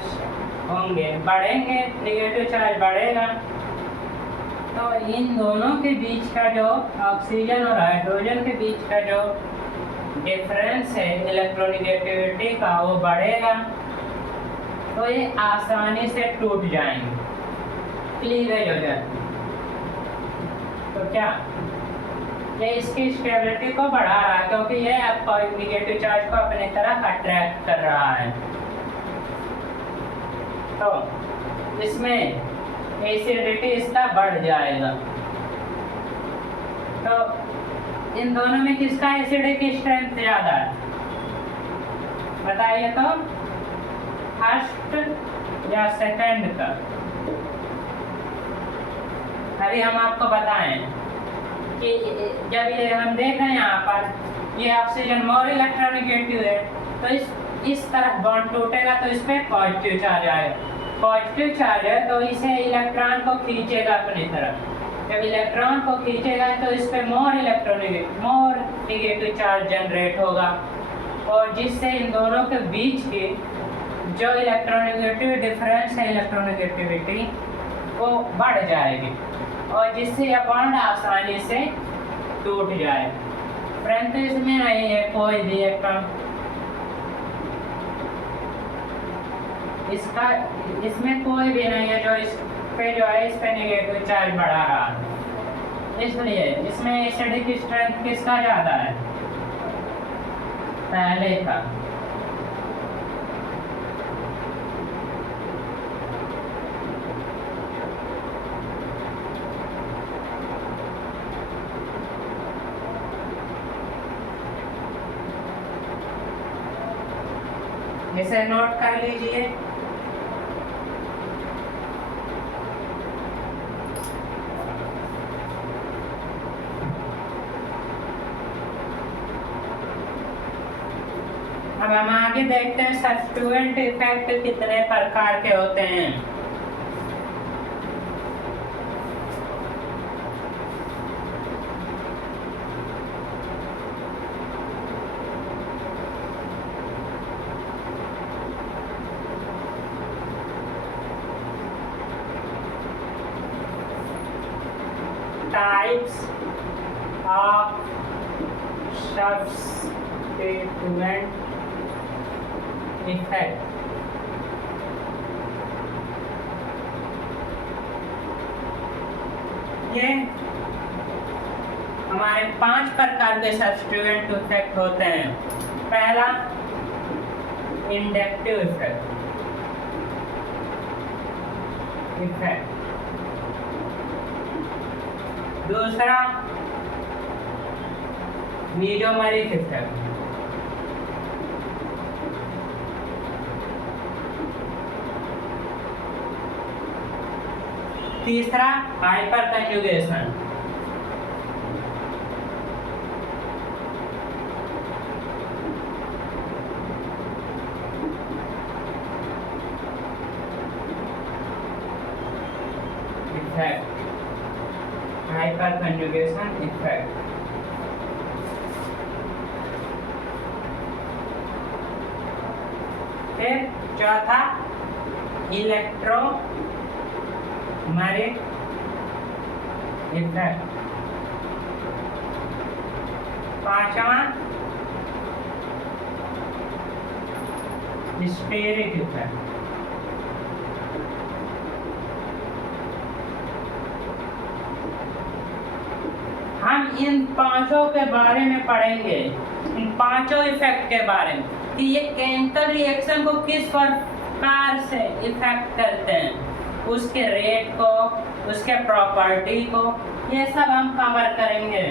होंगे, बढ़ेंगे, निगेटिव चार्ज बढ़ेगा। तो इन दोनों के बीच का जो ऑक्सीजन और हाइड्रोजन के बीच का जो डिफरेंस है इलेक्ट्रोनेगेटिविटी का, वो बढ़ेगा, तो ये आसानी से टूट जाएंगे, क्लीवेज हो जाएगी। तो क्या ये इसकी स्टेबिलिटी को बढ़ा रहा है क्योंकि ये आपको निगेटिव चार्ज को अपनी तरफ अट्रैक्ट कर रहा है। तो इसमें एसिडिटी इसका बढ़ जाएगा। तो इन दोनों में किसका एसिडिक स्ट्रेंथ ज्यादा है बताइए, तो फर्स्ट या सेकंड का? अभी हम आपको बताएं कि जब ये हम देख रहे हैं यहाँ पर ये ऑक्सीजन मोर इलेक्ट्रोनेगेटिव है तो इस तरफ बॉन्ड टूटेगा तो इस पर पॉजिटिव चार्ज आएगा, पॉजिटिव चार्ज है तो इसे इलेक्ट्रॉन को खींचेगा अपनी तरफ, जब इलेक्ट्रॉन को खींचेगा तो इस पे मोर निगेटिव चार्ज जनरेट होगा और जिससे इन दोनों के बीच की जो इलेक्ट्रोनेगेटिव डिफरेंस है इलेक्ट्रोनेगेटिविटी वो बढ़ जाएगी और जिससे यह बॉन्ड आसानी से टूट जाए। परंतु इसमें नहीं है कोई भी इलेक्ट्रॉन, इसमें कोई भी नहीं है जो इस पे नेगेटिव चार्ज बढ़ा रहा है। इसलिए इसमें एसिडिक स्ट्रेंथ किसका ज़्यादा है? पहले का। इसे नोट कर लीजिए। अब हम आगे देखते हैं सब्स्टिट्यूएंट इफेक्ट कितने प्रकार के होते हैं। Types of substituent effect। ये हमारे 5 प्रकार के सब्स्टिट्यूएंट इफेक्ट होते हैं। पहला इंडक्टिव इफेक्ट, दूसरा मीजोमरिक इफेक्ट, तीसरा hyper conjugation, effect, hyper conjugation effect. फिर चौथा इलेक्ट्रोमैग्नेटिक इफेक्ट, पांचवा स्टेरिक इफेक्ट। हम इन पांचों के बारे में पढ़ेंगे, इन पांचों इफेक्ट के बारे में कि ये केमिकल रिएक्शन को किस प्रकार से इफेक्ट करते हैं, उसके रेट को, उसके प्रॉपर्टी को, ये सब हम कवर करेंगे।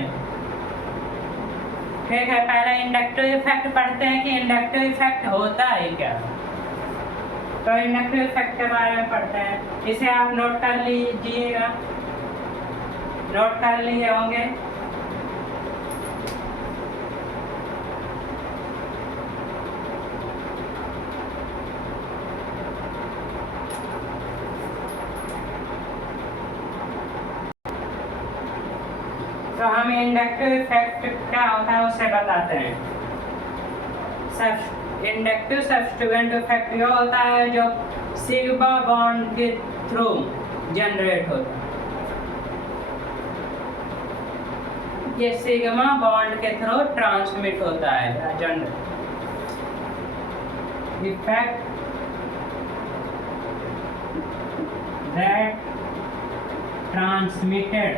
ठीक है, पहले इंडक्टिव इफेक्ट पढ़ते हैं कि इंडक्टिव इफेक्ट होता है क्या। तो इंडक्टिव इफेक्ट के बारे में पढ़ते हैं, इसे आप नोट कर लीजिएगा, नोट कर लिए होंगे। तो हम इंडक्टिव इफेक्ट क्या होता है उसे बताते हैं। इंडक्टिव सब्स्टिट्यूएंट इफेक्ट यह होता है जो सिग्मा बॉन्ड के थ्रू जनरेट होता है। ये सिग्मा बॉन्ड के थ्रू ट्रांसमिट होता है generate. Effect that transmitted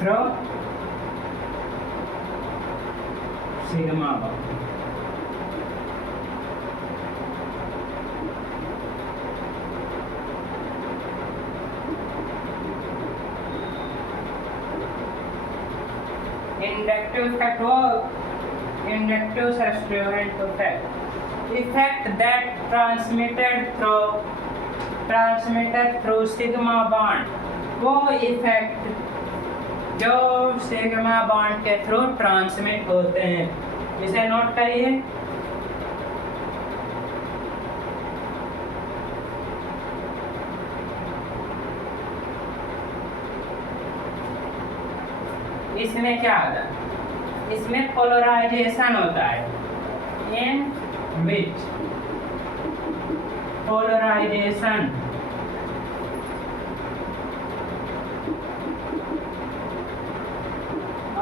through sigma bond। Inductive effect वो inductive substituent effect that transmitted through sigma bond, वो इफेक्ट जो सिग्मा बॉन्ड के थ्रू ट्रांसमिट होते हैं। इसे नोट करिए। इसमें क्या आता है? इसमें पोलराइजेशन होता है, in which polarization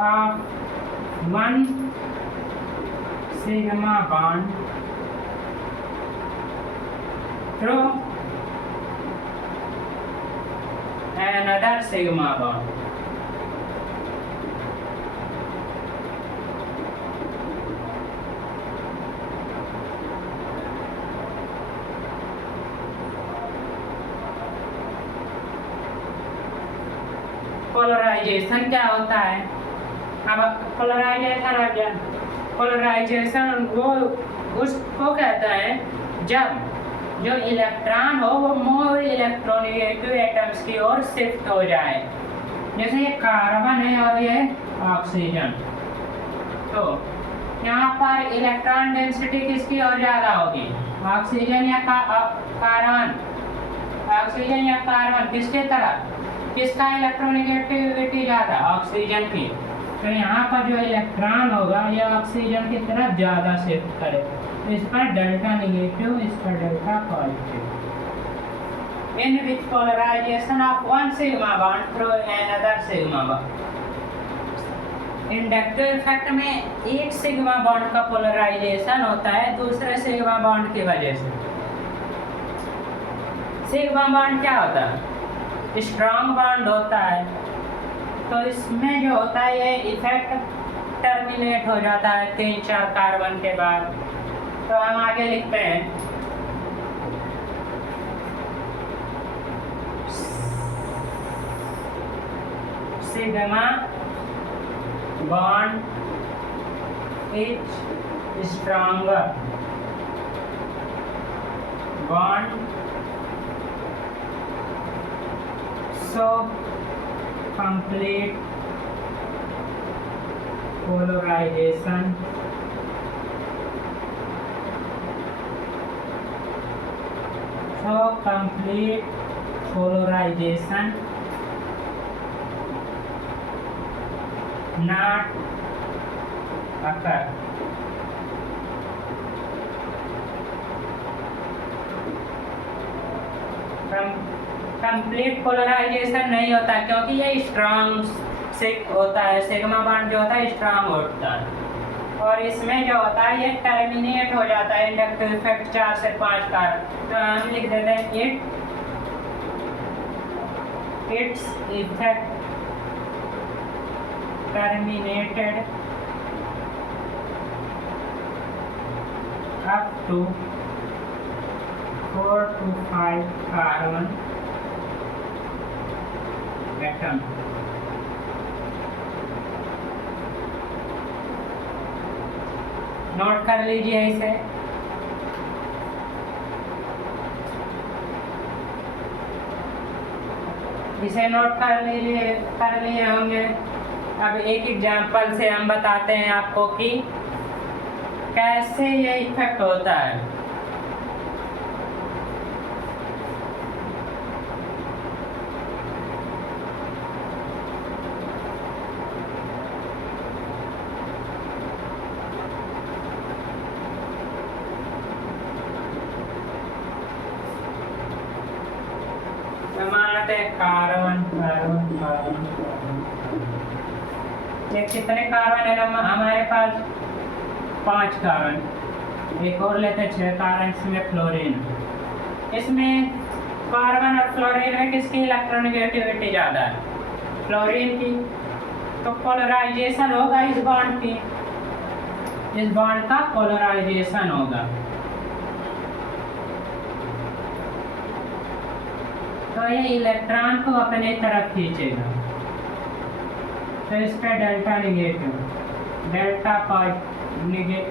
of one sigma bond through another sigma bond. Polarization क्या होता है? अब पोलराइजेशन आ गया। पोलराइजेशन वो उसको कहता है जब जो इलेक्ट्रॉन हो वो मोर इलेक्ट्रोनेगेटिव एटम्स की ओर शिफ्ट हो जाए। जैसे ये कार्बन है और ये ऑक्सीजन, तो यहाँ पर इलेक्ट्रॉन डेंसिटी किसकी ओर ज़्यादा होगी? ऑक्सीजन या कार्बन? ऑक्सीजन या कार्बन किसके तरफ? किसका इलेक्ट्रोनेगेटिविटी ज़्यादा? ऑक्सीजन की। तो यहाँ पर जो इलेक्ट्रॉन होगा ये ऑक्सीजन की तरफ ज़्यादा शिफ्ट करे, इस पर डेल्टा नेगेटिव, इस पर delta positive. In which polarization of one sigma bond through another sigma bond. Inductive effect में एक सिग्मा बॉन्ड का पोलराइजेशन होता है दूसरे सिग्मा बॉन्ड की वजह से। सिग्मा बॉन्ड क्या होता है? स्ट्रॉन्ग बॉन्ड होता है, तो इसमें जो होता है ये इफेक्ट टर्मिनेट हो जाता है 3-4 कार्बन के बाद। तो हम आगे लिखते हैं sigma bond is stronger bond so complete polarization not occur. Complete polarization नहीं होता क्योंकि ये स्ट्रॉन्ग से होता है। सिग्मा बॉन्ड जो होता है स्ट्रॉन्ग होता है, और इसमें जो होता है ये टर्मिनेट हो जाता है इंडक्टिव इफेक्ट 4 से 5 कार्बन। तो हम लिख देते हैं its effect terminated up to 4 to 5 carbon atom. Note कर लीजिए इसे। नोट कर लिए होंगे। अब एक एग्जांपल से हम बताते हैं आपको कि कैसे ये इफेक्ट होता है। कार्बन ये कितने कार्बन है ना हमारे पास? 5 कार्बन। एक और लेते हैं 6 कार्बन। इसमें फ्लोरीन, इसमें कार्बन और फ्लोरीन में किसकी इलेक्ट्रोनेगेटिविटी ज़्यादा है? फ्लोरीन की। तो पोलराइजेशन होगा इस बॉन्ड की, इस बॉन्ड का पोलराइजेशन होगा। तो ये इलेक्ट्रॉन को अपने तरफ खींचेगा, तो इसका delta negative, delta positive,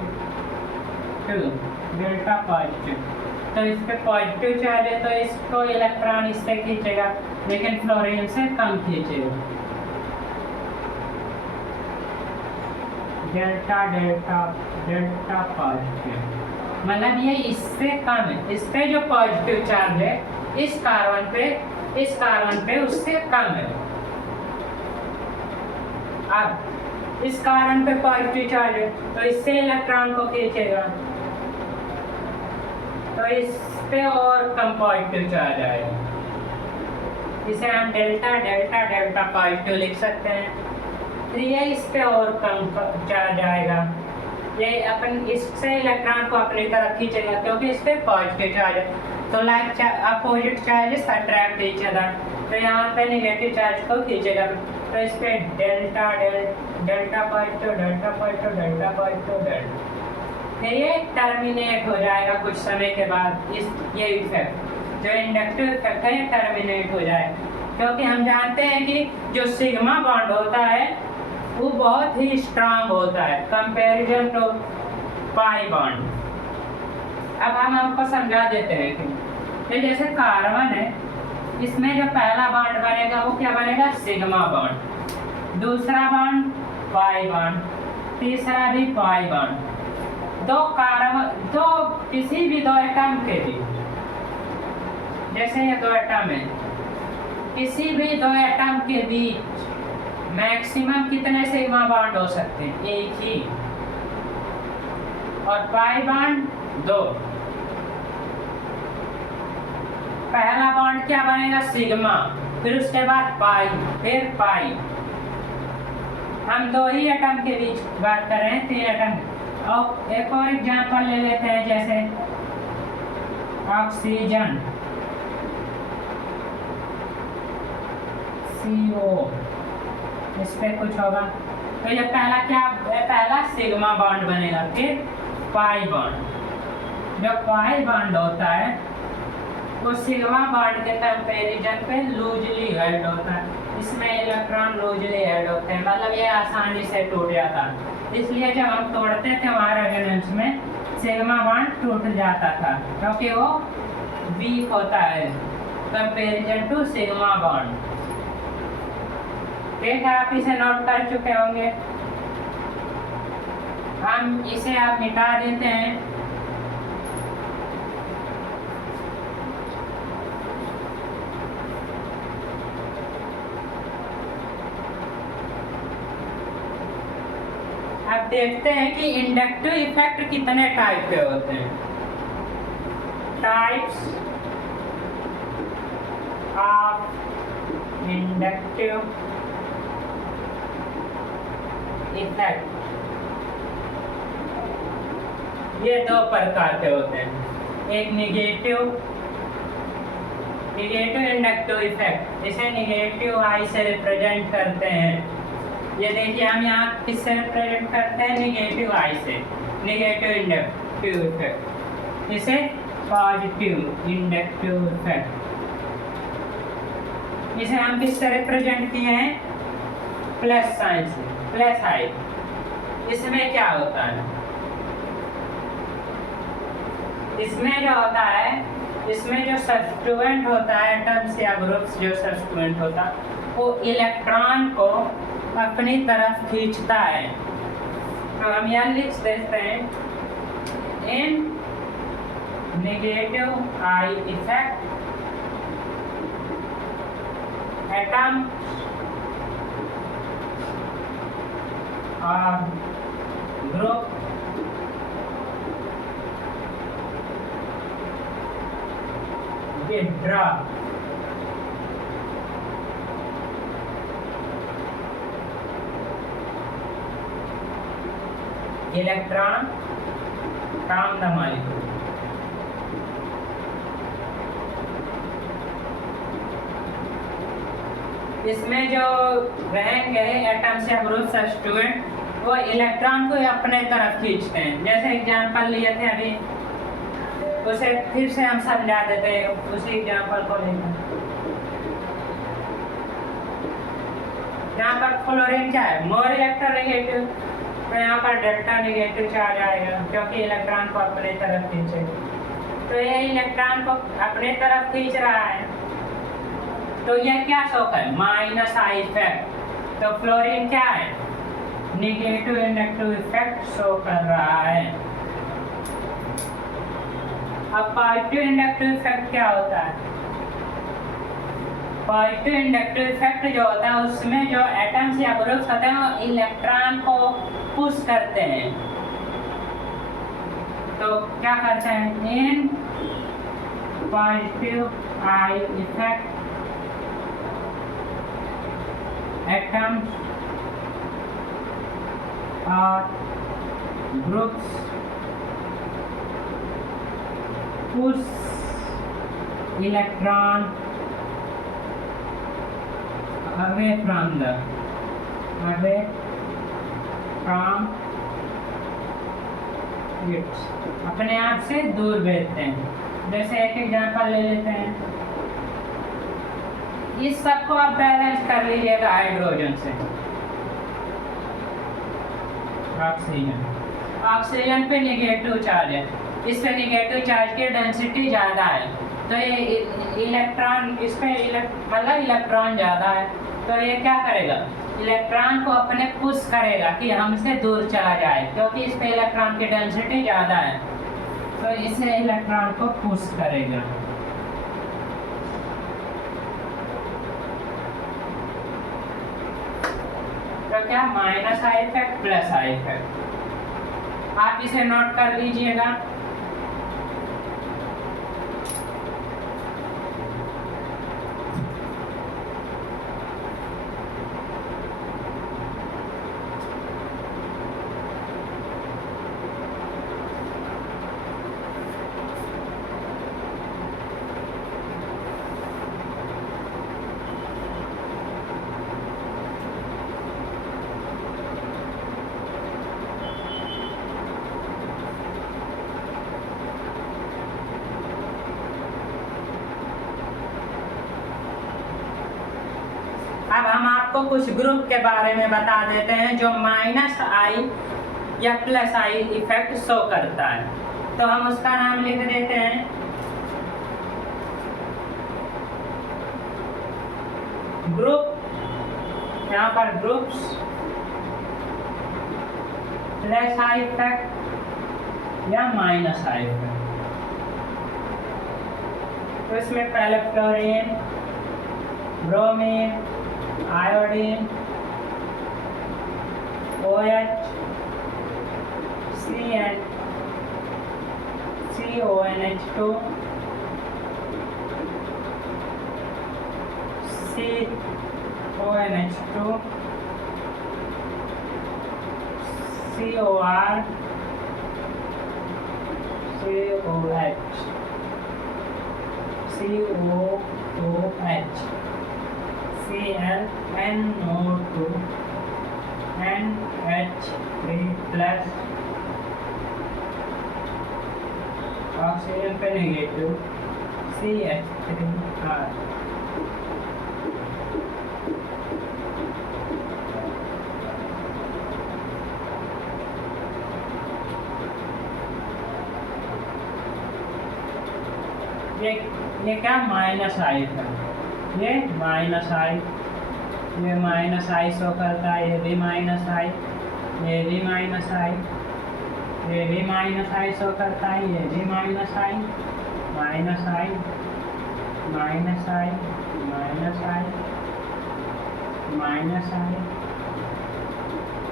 delta positive. तो इस पे पॉजिटिव चार्ज है तो इसको इलेक्ट्रॉन इससे खींचेगा, लेकिन फ्लोरीन से कम खींचेगा। डेल्टा डेल्टा डेल्टा पॉजिटिव मतलब ये इससे कम है। इस पे जो पॉजिटिव चार्ज है इस कार्बन पे उससे कम है। अब इस कारण पे पॉजिटिव चार्ज है तो इससे इलेक्ट्रॉन को खींचेगा, तो इस पे और कम पॉजिटिव चार्ज आएगा। इसे हम डेल्टा डेल्टा डेल्टा पॉजिटिव लिख सकते हैं। तो ये इस पे और कम चार्ज आएगा, ये अपन इससे इलेक्ट्रॉन को अपनी तरफ खींचेगा क्योंकि इस पे पॉजिटिव चार्ज है। तो like opposite charges attract each other, तो यहाँ पे नेगेटिव चार्ज को खींचेगा। तो इस पे delta delta positive delta positive delta positive delta, ये टर्मिनेट हो जाएगा कुछ समय के बाद। ये इफेक्ट जो इंडक्टिव इफेक्ट है ये टर्मिनेट हो जाए, क्योंकि हम जानते हैं कि जो सिग्मा बॉन्ड होता है वो बहुत ही स्ट्रांग होता है कंपैरिजन टू पाई बॉन्ड। अब हम आपको समझा देते हैं कि ये जैसे कार्बन है, इसमें जो पहला बॉन्ड बनेगा वो क्या बनेगा, सिग्मा बॉन्ड, दूसरा बॉन्ड पाई बॉन्ड, तीसरा भी पाई बॉन्ड। दो कार्बन, दो किसी भी दो एटम के भी, जैसे ये दो एटम है, किसी भी दो एटम के बीच मैक्सिमम कितने सिग्मा बॉन्ड हो सकते हैं, एक ही, और पाई बॉन्ड दो। पहला बॉन्ड क्या बनेगा, सिग्मा, फिर उसके बाद पाई, फिर पाई। हम दो ही एटम के बीच बात कर रहे हैं, 3 एटम। और एक और एग्जांपल ले लेते हैं, जैसे ऑक्सीजन CO, इस पे कुछ होगा। तो ये पहला क्या, पहला सिग्मा बॉन्ड बनेगा, फिर पाई बॉन्ड। जो पाई बॉन्ड होता है वो सिग्मा बॉन्ड के कंपैरिजन पे लूजली हेल्ड होता है, इसमें इलेक्ट्रॉन लूजली हेल्ड होते हैं, मतलब ये आसानी से टूट जाता है। इसलिए जब हम तोड़ते थे हमारे रेजोनेंस में सिग्मा बॉन्ड टूट जाता था, क्योंकि वो वीक होता है कंपैरिजन टू सिग्मा बॉन्ड। ठीक है, आप इसे नोट कर चुके होंगे। हम इसे आप मिटा देते हैं। अब देखते हैं कि इंडक्टिव इफेक्ट कितने टाइप के होते हैं। टाइप्स ऑफ इंडक्टिव इफेक्ट, ये दो प्रकार के होते हैं। एक निगेटिव इंडक्टिव इफेक्ट, इसे निगेटिव आई से रिप्रेजेंट करते हैं। ये देखिए हम यहाँ किससे रिप्रेजेंट करते हैं, निगेटिव आई से, निगेटिव इंडक्टिव इफेक्ट। इसे पॉजिटिव इंडक्टिव इफेक्ट, इसे हम किससे रिप्रेजेंट किए हैं, प्लस साइन से, प्लस आई। इसमें क्या होता है, इसमें जो होता है, इसमें जो सब्स्टिट्यूएंट होता है, एटम्स या ग्रुप्स जो सब्स्टिट्यूएंट होता है वो इलेक्ट्रॉन को अपनी तरफ खींचता है। तो हम यहाँ लिख देते हैं, in negative I effect atom और group withdraw electron from the molecule. इसमें जो रहेंगे एटम्स या ग्रुप सब्स्टिट्यूएंट, वो इलेक्ट्रॉन को अपने तरफ खींचते हैं। जैसे एग्जांपल लिए थे अभी, उसे फिर से हम समझा देते हैं उसी एग्जांपल को लेकर। यहाँ पर फ्लोरीन क्या है, मोर इलेक्ट्रोनेगेटिव, तो यहाँ पर डेल्टा नेगेटिव चार्ज आएगा क्योंकि इलेक्ट्रॉन को अपने तरफ खींचेगा। तो ये इलेक्ट्रॉन को अपने तरफ खींच रहा है, तो यह क्या शो है, माइनस आई इफेक्ट। तो फ्लोरीन क्या है, नेगेटिव इंडक्टिव इफेक्ट शो कर रहा है। अब पॉजिटिव इंडक्टिव इफेक्ट क्या होता है, पॉजिटिव इंडक्टिव इफेक्ट जो होता है उसमें जो एटम्स या ग्रुप्स होते हैं वो इलेक्ट्रॉन को पुश करते हैं। तो क्या करते हैं, in positive I effect atoms और groups push electron away from it, अपने आप से दूर भेजते हैं। जैसे एक एग्जांपल ले लेते हैं, इस सब को आप बैलेंस कर लीजिएगा हाइड्रोजन से। ऑक्सीजन पे निगेटिव चार्ज है, इस पे निगेटिव चार्ज की डेंसिटी ज़्यादा है, तो ये इलेक्ट्रॉन इस पे मतलब इलेक्ट्रॉन ज़्यादा है, तो ये क्या करेगा, इलेक्ट्रॉन को अपने पुश करेगा कि हमसे दूर चला जाए, क्योंकि इस पे इलेक्ट्रॉन की डेंसिटी ज़्यादा है, तो इसे इलेक्ट्रॉन को पुश करेगा। तो क्या, minus I effect plus I effect, आप इसे नोट कर लीजिएगा। अब हम आपको कुछ ग्रुप के बारे में बता देते हैं जो माइनस आई या प्लस आई इफेक्ट शो करता है। तो हम उसका नाम लिख देते हैं, ग्रुप, यहाँ पर ग्रुप्स प्लस आई इफेक्ट या माइनस आई इफेक्ट। तो इसमें पहले fluorine, bromine, iodine, OH, CONH2, CONH2, COR, COH, COOH, ClNO2, NH3+, oxygen पे नेगेटिव CH3R। ये क्या, माइनस आई था, ये माइनस आई, ये माइनस आई शो करता है, ये भी माइनस आई, ये भी माइनस आई, ये भी माइनस आई शो करता है, ये भी माइनस आई, माइनस आई, माइनस आई, माइनस आई, माइनस आई,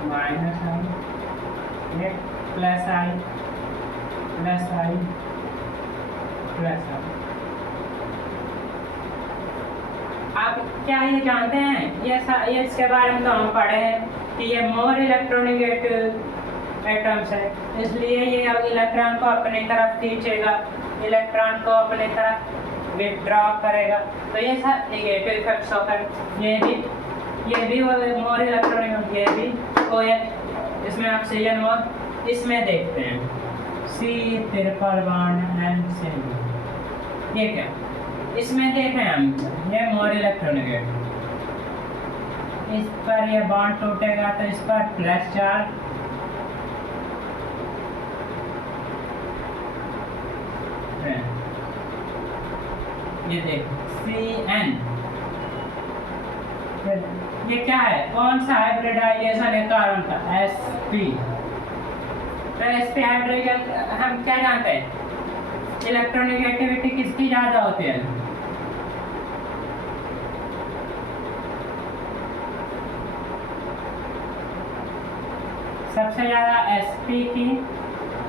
माइनस आई, ये प्लस आई, प्लस आई, प्लस आई। आप क्या ये जानते हैं, ये इसके बारे में तो हम पढ़े हैं कि ये मोर इलेक्ट्रोनेगेटिव एटम्स है, इसलिए ये अब इलेक्ट्रॉन को अपनी तरफ खींचेगा, इलेक्ट्रॉन को अपनी तरफ विथड्रॉ करेगा, तो ये सब नेगेटिव इफेक्ट्स होकर ये भी मोर इलेक्ट्रोनेगेटिव, ये भी OH, इसमें ऑक्सीजन और इसमें देखते हैं C ट्रिपल बॉन्ड N, ये क्या, इसमें देखें हम, ये मोर इलेक्ट्रोनेगेटिव, इस पर ये बॉन्ड टूटेगा तो इस पर प्लस चार्ज, ये देख CN, ये क्या है, कौन सा हाइब्रिडाइजेशन है कार्बन का, sp। तो sp हाइब्रिडाइजेशन हम क्या जानते हैं, इलेक्ट्रोनेगेटिविटी किसकी ज़्यादा होती है, सबसे ज़्यादा sp की,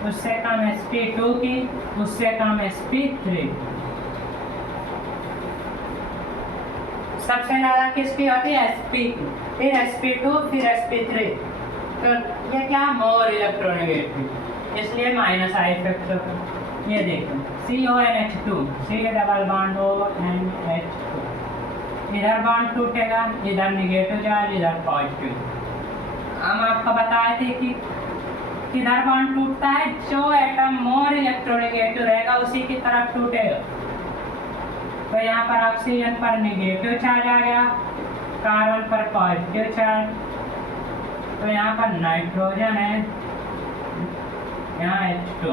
उससे कम sp2 की, उससे कम sp3। सबसे ज़्यादा किसकी होती है? sp की, फिर sp2, फिर sp3। तो ये क्या, मोर इलेक्ट्रोनेगेटिव, इसलिए माइनस आई इफेक्ट होगा। ये देखो CONH2, C double bond ONH2, इधर बॉन्ड टूटेगा, इधर निगेटिव चार्ज, इधर पॉजिटिव। हम आपको बताए थे कि किधर बॉन्ड टूटता है, जो एटम मोर इलेक्ट्रोनेगेटिव रहेगा उसी की तरफ टूटेगा। तो यहाँ पर ऑक्सीजन पर निगेटिव चार्ज आ गया, कार्बन पर पॉजिटिव चार्ज। तो यहाँ पर नाइट्रोजन है, यहाँ H2,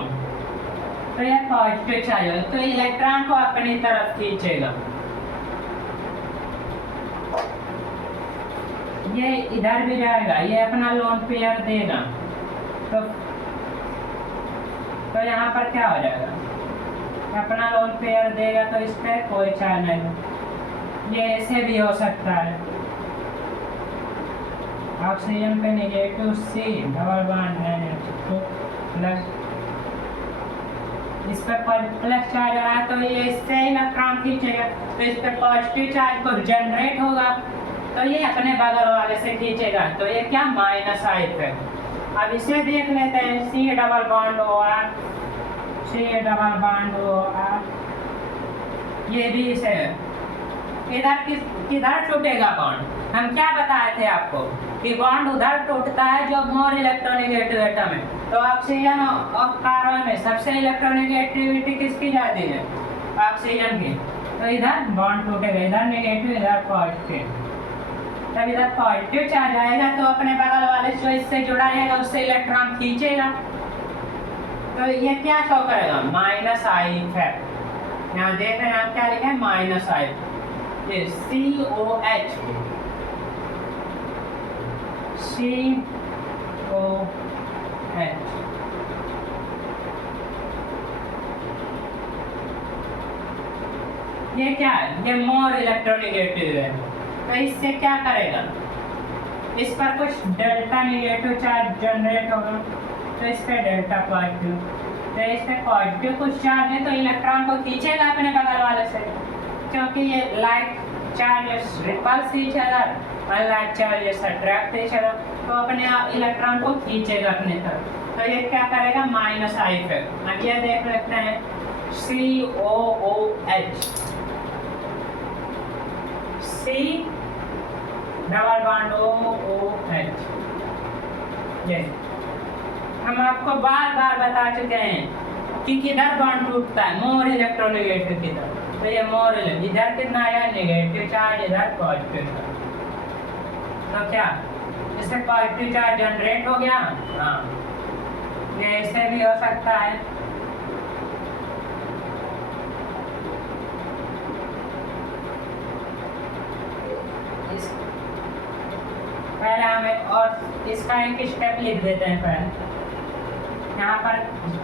तो यह पॉजिटिव चार्ज है, तो इलेक्ट्रॉन को अपनी तरफ खींचेगा। ये इधर भी जाएगा, ये अपना लोन पेयर देगा। तो यहाँ पर क्या हो जाएगा, अपना लोन पेयर देगा, तो इस पर कोई चार्ज नहीं। ये ऐसे भी हो सकता है, ऑक्सीजन पे negative C double bond NH2 plus, इस पर प्लस चार्ज आ रहा है, तो ये इससे इलेक्ट्रॉन खींचेगा, तो इस पर पॉजिटिव चार्ज को जनरेट होगा, तो ये अपने बगल वाले से खींचेगा। तो ये क्या, माइनस आई इफेक्ट। अब इसे देख लेते हैं, C double bond OR, C double bond OR, ये भी इसे इधर किधर टूटेगा बॉन्ड। हम क्या बताए थे आपको कि बॉन्ड उधर टूटता है जो मोर इलेक्ट्रोनेगेटिव एटम है। तो ऑक्सीजन और कार्बन में सबसे इलेक्ट्रोनेगेटिविटी किसकी जाती है, ऑक्सीजन की। तो इधर बॉन्ड टूटेगा, इधर नेगेटिव, इधर पॉजिटिव। तब इधर पॉजिटिव चार्ज आएगा, तो अपने बगल वाले जो इससे जुड़ा रहेगा उससे इलेक्ट्रॉन खींचेगा। तो ये क्या शो करेगा, माइनस आई इफेक्ट। यहाँ देख रहे हैं आप क्या लिखा है, माइनस आई। ये COH, ये क्या है, ये मोर इलेक्ट्रोनेगेटिव है। तो इससे क्या करेगा, इस पर कुछ डेल्टा निगेटिव चार्ज जनरेट होगा, तो इस पर डेल्टा पॉजिटिव। तो इस पर पॉजिटिव कुछ चार्ज है, तो इलेक्ट्रॉन को खींचेगा अपने बगल वाले से, क्योंकि ये like charges repel each other और like charges attract each other, तो अपने इलेक्ट्रॉन को खींचेगा अपने तरफ। तो ये क्या करेगा, माइनस आई इफेक्ट। अब ये देख लेते हैं COOH, C double bond OH। ये हम आपको बार बार बता चुके हैं कि किधर बॉन्ड टूटता है, मोर इलेक्ट्रोनेगेटिव की तरफ। तो ये मोर इधर कितना आया, नेगेटिव चार्ज, इधर पॉजिटिव चार्ज। तो क्या इससे पॉजिटिव चार्ज जनरेट हो गया। हाँ, ये ऐसे भी हो सकता है। पहले हम एक और इसका एक स्टेप लिख देते हैं। पहले यहाँ पर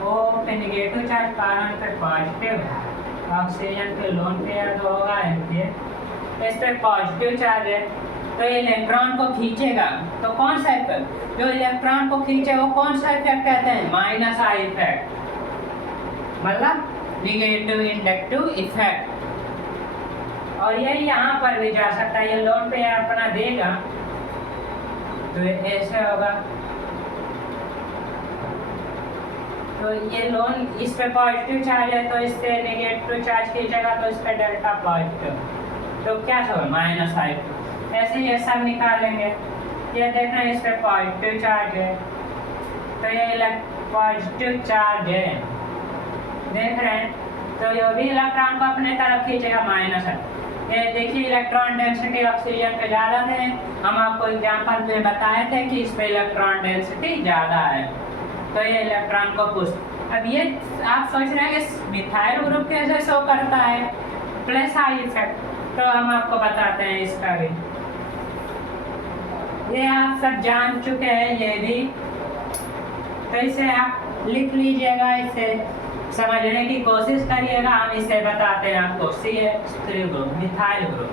O पे निगेटिव चार्ज, कार्बन पे पॉजिटिव, ऑक्सीजन पे लोन पेयर जो होगा तो इस पे पॉजिटिव चार्ज है, तो इलेक्ट्रॉन को खींचेगा। तो कौन सा इफेक्ट, जो इलेक्ट्रॉन को खींचे वो कौन सा इफेक्ट कहते हैं, माइनस आई इफेक्ट, मतलब निगेटिव इंडक्टिव इफेक्ट। और ये यहाँ पर भी जा सकता है, ये लोन पेयर अपना देगा, तो ऐसे होगा। तो ये लोन इस पे पॉजिटिव चार्ज है, तो इस पे नेगेटिव चार्ज की जगह, तो इस पे डेल्टा पॉजिटिव, तो क्या होगा, माइनस आई। ऐसे ये सब निकालेंगे। ये देखना, इस पे पॉजिटिव चार्ज है, तो ये पॉजिटिव चार्ज है, देख रहे हैं। तो ये भी इलेक्ट्रॉन को अपने तरफ खींचेगा, माइनस है। ये देखिए इलेक्ट्रॉन डेंसिटी ऑक्सीजन पे ज़्यादा है, हम आपको एग्जाम्पल में बताए थे कि इस पे इलेक्ट्रॉन डेंसिटी ज़्यादा है, तो ये इलेक्ट्रॉन को पुश। अब ये आप सोच रहे हैं कि मिथाइल ग्रुप कैसे शो करता है, प्लस आई इफेक्ट, तो हम आपको बताते हैं इसका भी। ये आप सब जान चुके हैं, ये भी, तो इसे आप लिख लीजिएगा, इसे समझने की कोशिश करिएगा। हम इसे बताते हैं आपको, CH3 ग्रुप, मिथाइल ग्रुप।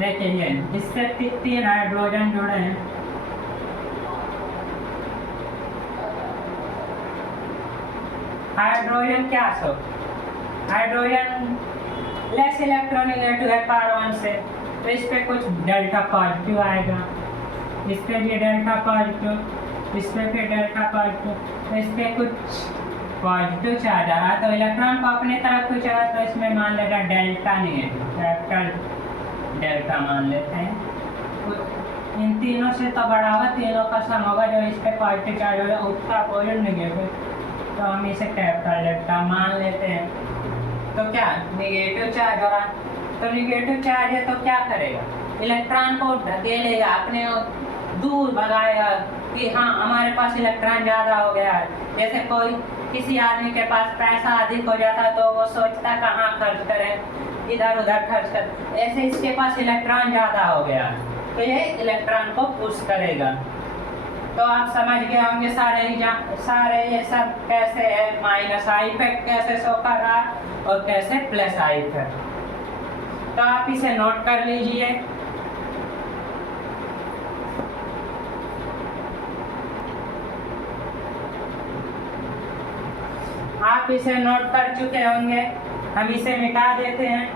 देखिए ये इससे तीन हाइड्रोजन जुड़े हैं। हाइड्रोजन क्या सो हाइड्रोजन लेस इलेक्ट्रोनेगेटिव है कार्बन से, तो इस पे कुछ डेल्टा पॉजिटिव आएगा, इस पे भी डेल्टा पॉजिटिव, इस पे भी डेल्टा पॉजिटिव, तो इस पे कुछ पॉजिटिव चार्ज आ रहा है, तो इलेक्ट्रॉन को अपने तरफ कुछ आ, तो इसमें मान लेगा डेल्टा नेगेटिव, कैपिटल डेल्टा मान लेते हैं। तो इन तीनों से तो बड़ा होगा, तीनों का सम होगा, जो इस पे पॉजिटिव चार्ज होगा उसका पॉजिटिव नेगेटिव, तो हम इसे कैपिटल डेल्टा मान लेते हैं। तो क्या नेगेटिव चार्ज हो रहा, तो नेगेटिव चार्ज है तो क्या करेगा, इलेक्ट्रॉन को ढकेलेगा, अपने दूर भगाएगा कि हाँ हमारे पास इलेक्ट्रॉन ज़्यादा हो गया है। जैसे कोई किसी आदमी के पास पैसा अधिक हो जाता तो वो सोचता कहाँ खर्च करें, इधर उधर खर्च कर, ऐसे इसके पास इलेक्ट्रॉन ज़्यादा हो गया है, तो ये इलेक्ट्रॉन को पुश करेगा। तो आप समझ गए होंगे सारे ये सब कैसे है, माइनस आई इफेक्ट कैसे शो कर रहा है और कैसे प्लस आई इफेक्ट। तो आप इसे नोट कर लीजिए। आप इसे नोट कर चुके होंगे, हम इसे मिटा देते हैं।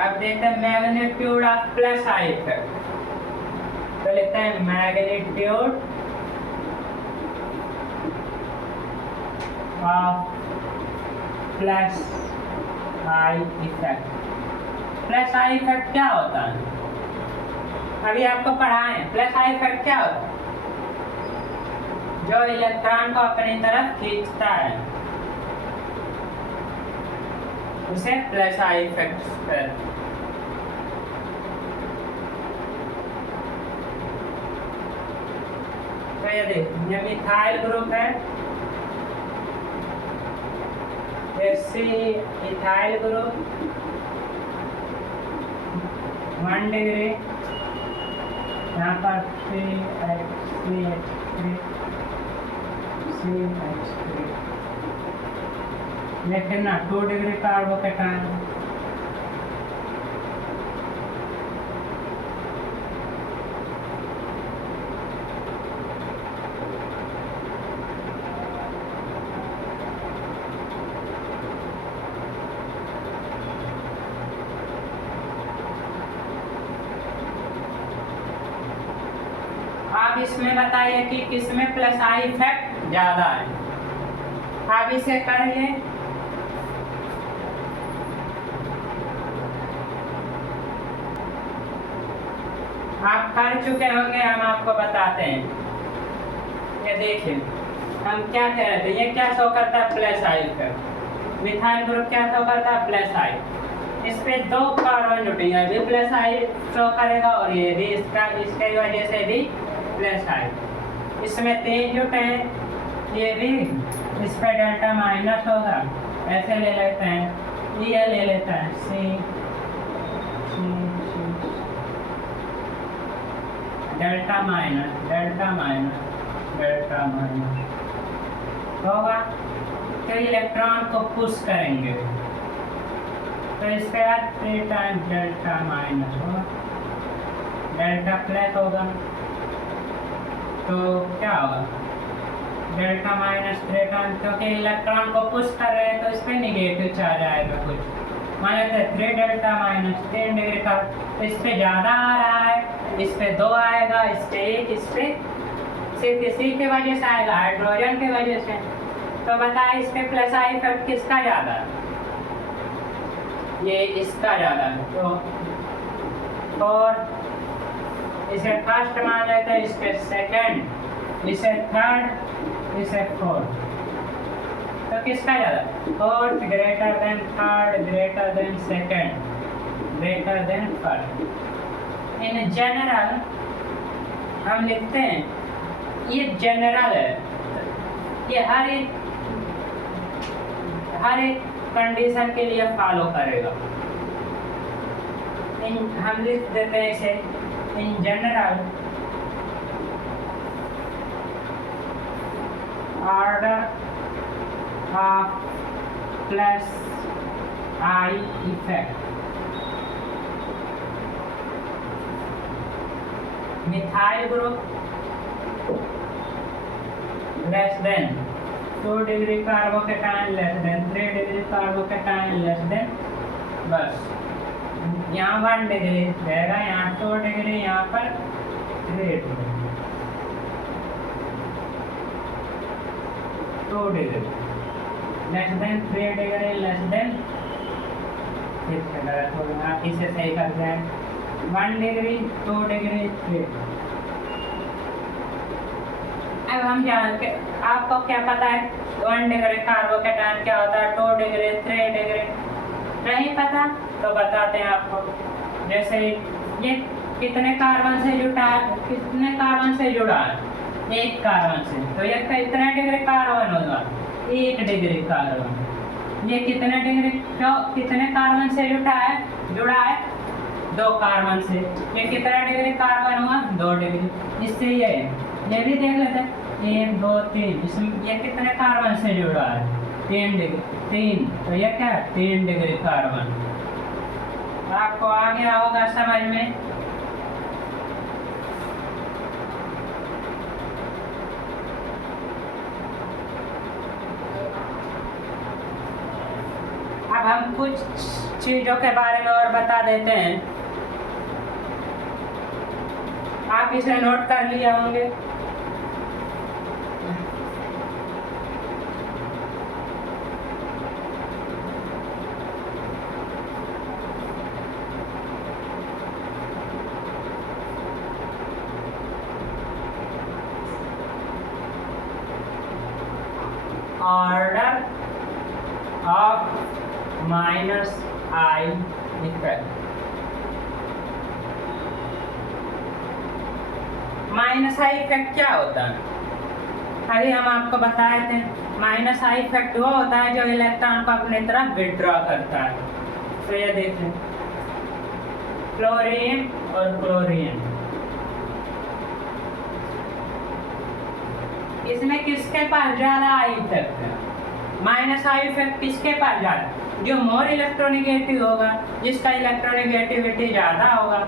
अब देखते हैं magnitude of plus I effect, तो लिखते हैं magnitude of plus I effect. Plus I effect क्या होता है, अभी आपको पढ़ाएं। प्लस आई इफेक्ट क्या होता है, जो इलेक्ट्रॉन को अपनी तरफ खींचता है उसे प्लस आई इफेक्ट कहते हैं। तो ये देखिए, ये मिथाइल ग्रुप है, सी इथाइल ग्रुप 1 डिग्री, यहाँ पर CH3 लेकिन ना 2 डिग्री कार्बोकेटायन। आप इसमें बताइए कि किसमें प्लस आई इफेक्ट ज्यादा है। आप इसे करिए। आप कर चुके होंगे, हम आपको बताते हैं। ये देखिए, हम क्या कह रहे थे, ये क्या शो करता है, plus I effect. Methyl group क्या शो करता है, प्लस आई। इस पे 2 कार्बन जुटेंगे, भी प्लस आई शो करेगा और ये भी इसके वजह से भी प्लस आई। इसमें 3 जुटे हैं, ये भी इस पे डेल्टा माइनस होगा, ऐसे ले लेते हैं, ये ले लेते हैं सी डेल्टा माइनस होगा, तो इलेक्ट्रॉन को पुश करेंगे, तो इसके बाद 3 टाइम्स डेल्टा माइनस होगा, डेल्टा प्लस होगा, तो क्या होगा, डेल्टा माइनस 3 टाइम्स, क्योंकि इलेक्ट्रॉन को पुश कर रहे हैं तो इस पर निगेटिव चार्ज आएगा कुछ। मान लेते 3 डेल्टा माइनस 3 डिग्री का, तो इस पे ज़्यादा आ रहा है, इस पे 2 आएगा, इस पे 1, इस पे सिर्फ इसी की वजह से आएगा, हाइड्रोजन की वजह से। तो बताए इस पे प्लस आई इफेक्ट किसका ज़्यादा है, ये इसका ज़्यादा है। तो और इसे फर्स्ट मान लेते हैं, इसके सेकंड, इसे थर्ड, इसे फोर्थ। तो किसका ज़्यादा, fourth greater than third greater than second greater than पर। इन जनरल हम लिखते हैं, ये जनरल है, ये हर एक कंडीशन के लिए फॉलो करेगा। हम लिख देते हैं इसे, in general order of plus I effect methyl group less than 2 degree carbocation less than 3 degree carbocation less than, बस यहाँ 1 डिग्री रहेगा, यहाँ 2 डिग्री, यहाँ पर 3 degree, 2 degree less than 3 degree less than, इसे सही कर जाए 1 डिग्री 2 डिग्री 3। अब हम जानते, आपको क्या पता है 1 डिग्री कार्बोकेटाइन क्या होता है, 2 डिग्री 3 डिग्री नहीं पता तो बताते हैं आपको। जैसे ये कितने कार्बन से जुड़ा है, कितने कार्बन से जुड़ा है, 1 कार्बन से, तो ये कितने डिग्री कार्बन होगा, 1 डिग्री कार्बन। ये कितने डिग्री, कितने कार्बन से जुड़ा है 2 कार्बन से, ये कितना डिग्री कार्बन हुआ 2 डिग्री। इससे ये भी देख लेते हैं, 1 2 3, इसमें ये कितने कार्बन से जुड़ा है 3 डिग्री, 3, तो ये क्या है 3 डिग्री कार्बन। आपको आ गया होगा समझ में। अब हम कुछ चीजों के बारे में और बता देते हैं, आप इसे नोट कर लिए होंगे। Order of minus I effect. Minus I effect क्या होता है, अभी हम आपको बताए थे। माइनस आई इफेक्ट वो होता है जो इलेक्ट्रॉन को अपनी तरफ विड्रॉ करता है। तो ये देखें, क्लोरीन और क्लोरीन, इसमें किसके पास ज्यादा आई इफेक्ट है, माइनस आई इफेक्ट किसके पास ज्यादा, जो मोर इलेक्ट्रोनेगेटिव होगा, जिसका इलेक्ट्रोनेगेटिविटी ज्यादा होगा।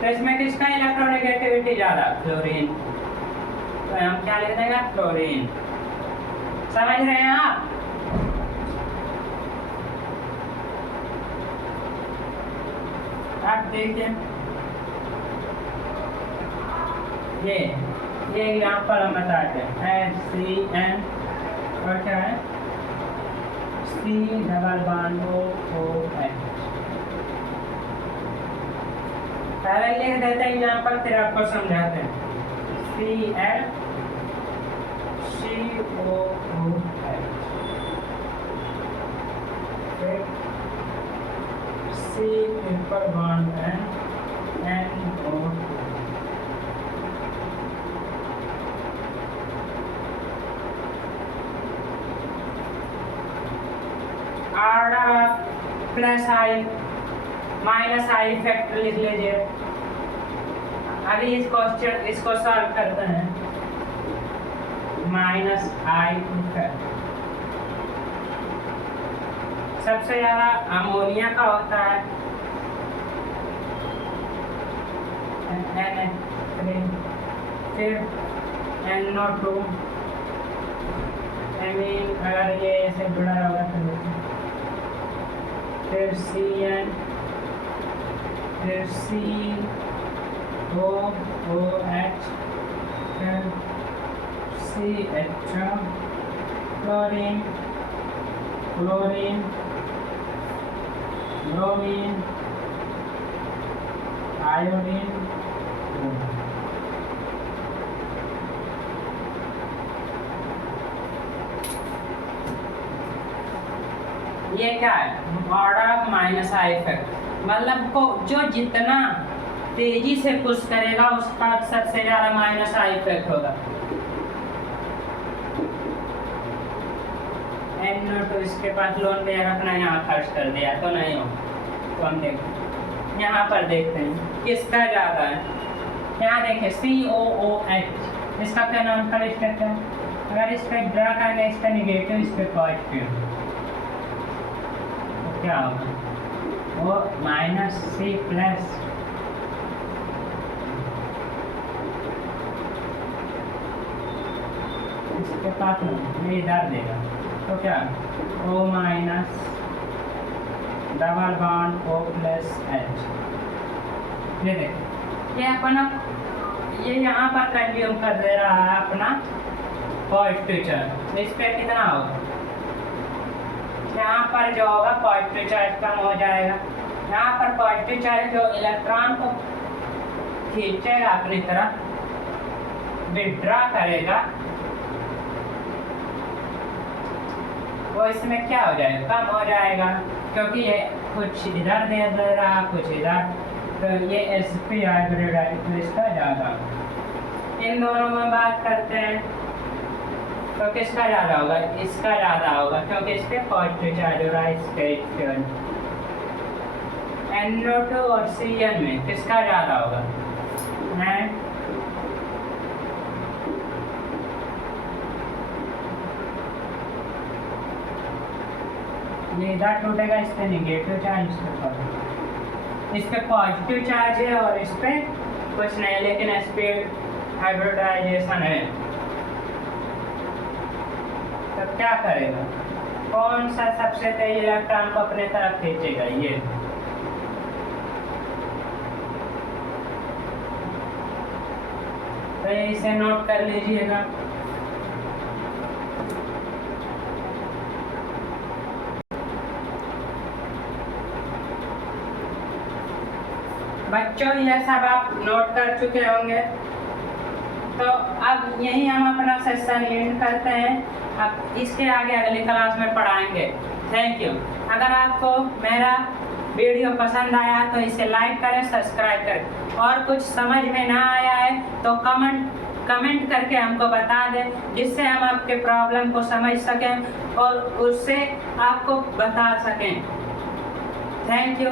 तो इसमें किसका इलेक्ट्रोनेगेटिविटी ज्यादा, क्लोरीन। तो हम क्या लिख देंगे, क्लोरीन। समझ रहे हैं आप। आप देखिए ये एग्जाम्पल हम बताते हैं, HCN और क्या है C डबल बॉन्ड OH। पहले लिख देते हैं एग्जाम्पल, फिर आपको समझाते हैं। Cl COOH, फिर C triple bond NO2। Order of plus I minus I effect लिख लीजिए। अभी इसको सॉल्व करते हैं। माइनस आई इफेक्ट सबसे ज्यादा अमोनिया का होता है, NH3, फिर NO2, एमीन अगर ये ऐसे जुड़ा होगा तो, फिर CN, फिर COOH, फिर CHO, chlorine, chlorine, bromine, iodine. ये क्या है, order of minus I effect. मतलब को जो जितना तेजी से पुश करेगा उसका सबसे ज्यादा माइनस आई इफेक्ट होगा। तो इसके पास लोन पे अपना यहाँ खर्च कर दिया तो नहीं हो, तो हम देखते यहाँ पर देखते हैं किसका ज़्यादा है। यहाँ देखें COOH, इसका क्या नाम का इफेक्ट है। अगर इस पर ड्रा करेंगे, इस पर निगेटिव, इस पर पॉजिटिव, तो क्या होगा वो -C प्लस इसके पास ये इधर देगा तो क्या O minus double bond O plus H। ये देखिए ये अपना ये यहाँ पर कंज्यूम कर दे रहा है अपना पॉजिटिव चार्ज। इस पर कितना होगा, यहाँ पर जो होगा पॉजिटिव चार्ज कम हो जाएगा। यहाँ पर पॉजिटिव चार्ज जो इलेक्ट्रॉन को खींचेगा अपनी तरफ, विड्रॉ करेगा, वो इसमें क्या हो जाएगा, कम हो जाएगा, क्योंकि ये कुछ इधर दे रहा कुछ इधर, तो ये sp हाइब्रिड है तो इसका ज़्यादा। इन दोनों में बात करते हैं तो किसका ज़्यादा होगा, इसका ज़्यादा होगा, क्योंकि इस पर पॉजिटिव चार्ज हो रहा है। इसके NO2 और Cl में किसका ज़्यादा होगा, ये इधर टूटेगा, इस पे निगेटिव चार्ज, इस पे पॉजिटिव चार्ज है और इस पे कुछ नहीं, लेकिन इस पे हाइब्रिडाइजेशन है। तो क्या करेगा, कौन सा सबसे तेज इलेक्ट्रॉन को अपने तरफ खींचेगा, ये तो इसे नोट कर लीजिएगा। बच्चों ये सब आप नोट कर चुके होंगे, तो अब यही हम अपना सेशन एंड करते हैं। अब इसके आगे अगली क्लास में पढ़ाएंगे। Thank you. अगर आपको मेरा वीडियो पसंद आया तो इसे लाइक करें, सब्सक्राइब करें, और कुछ समझ में ना आया है तो कमेंट करके हमको बता दें, जिससे हम आपके प्रॉब्लम को समझ सकें और उससे आपको बता सकें। Thank you.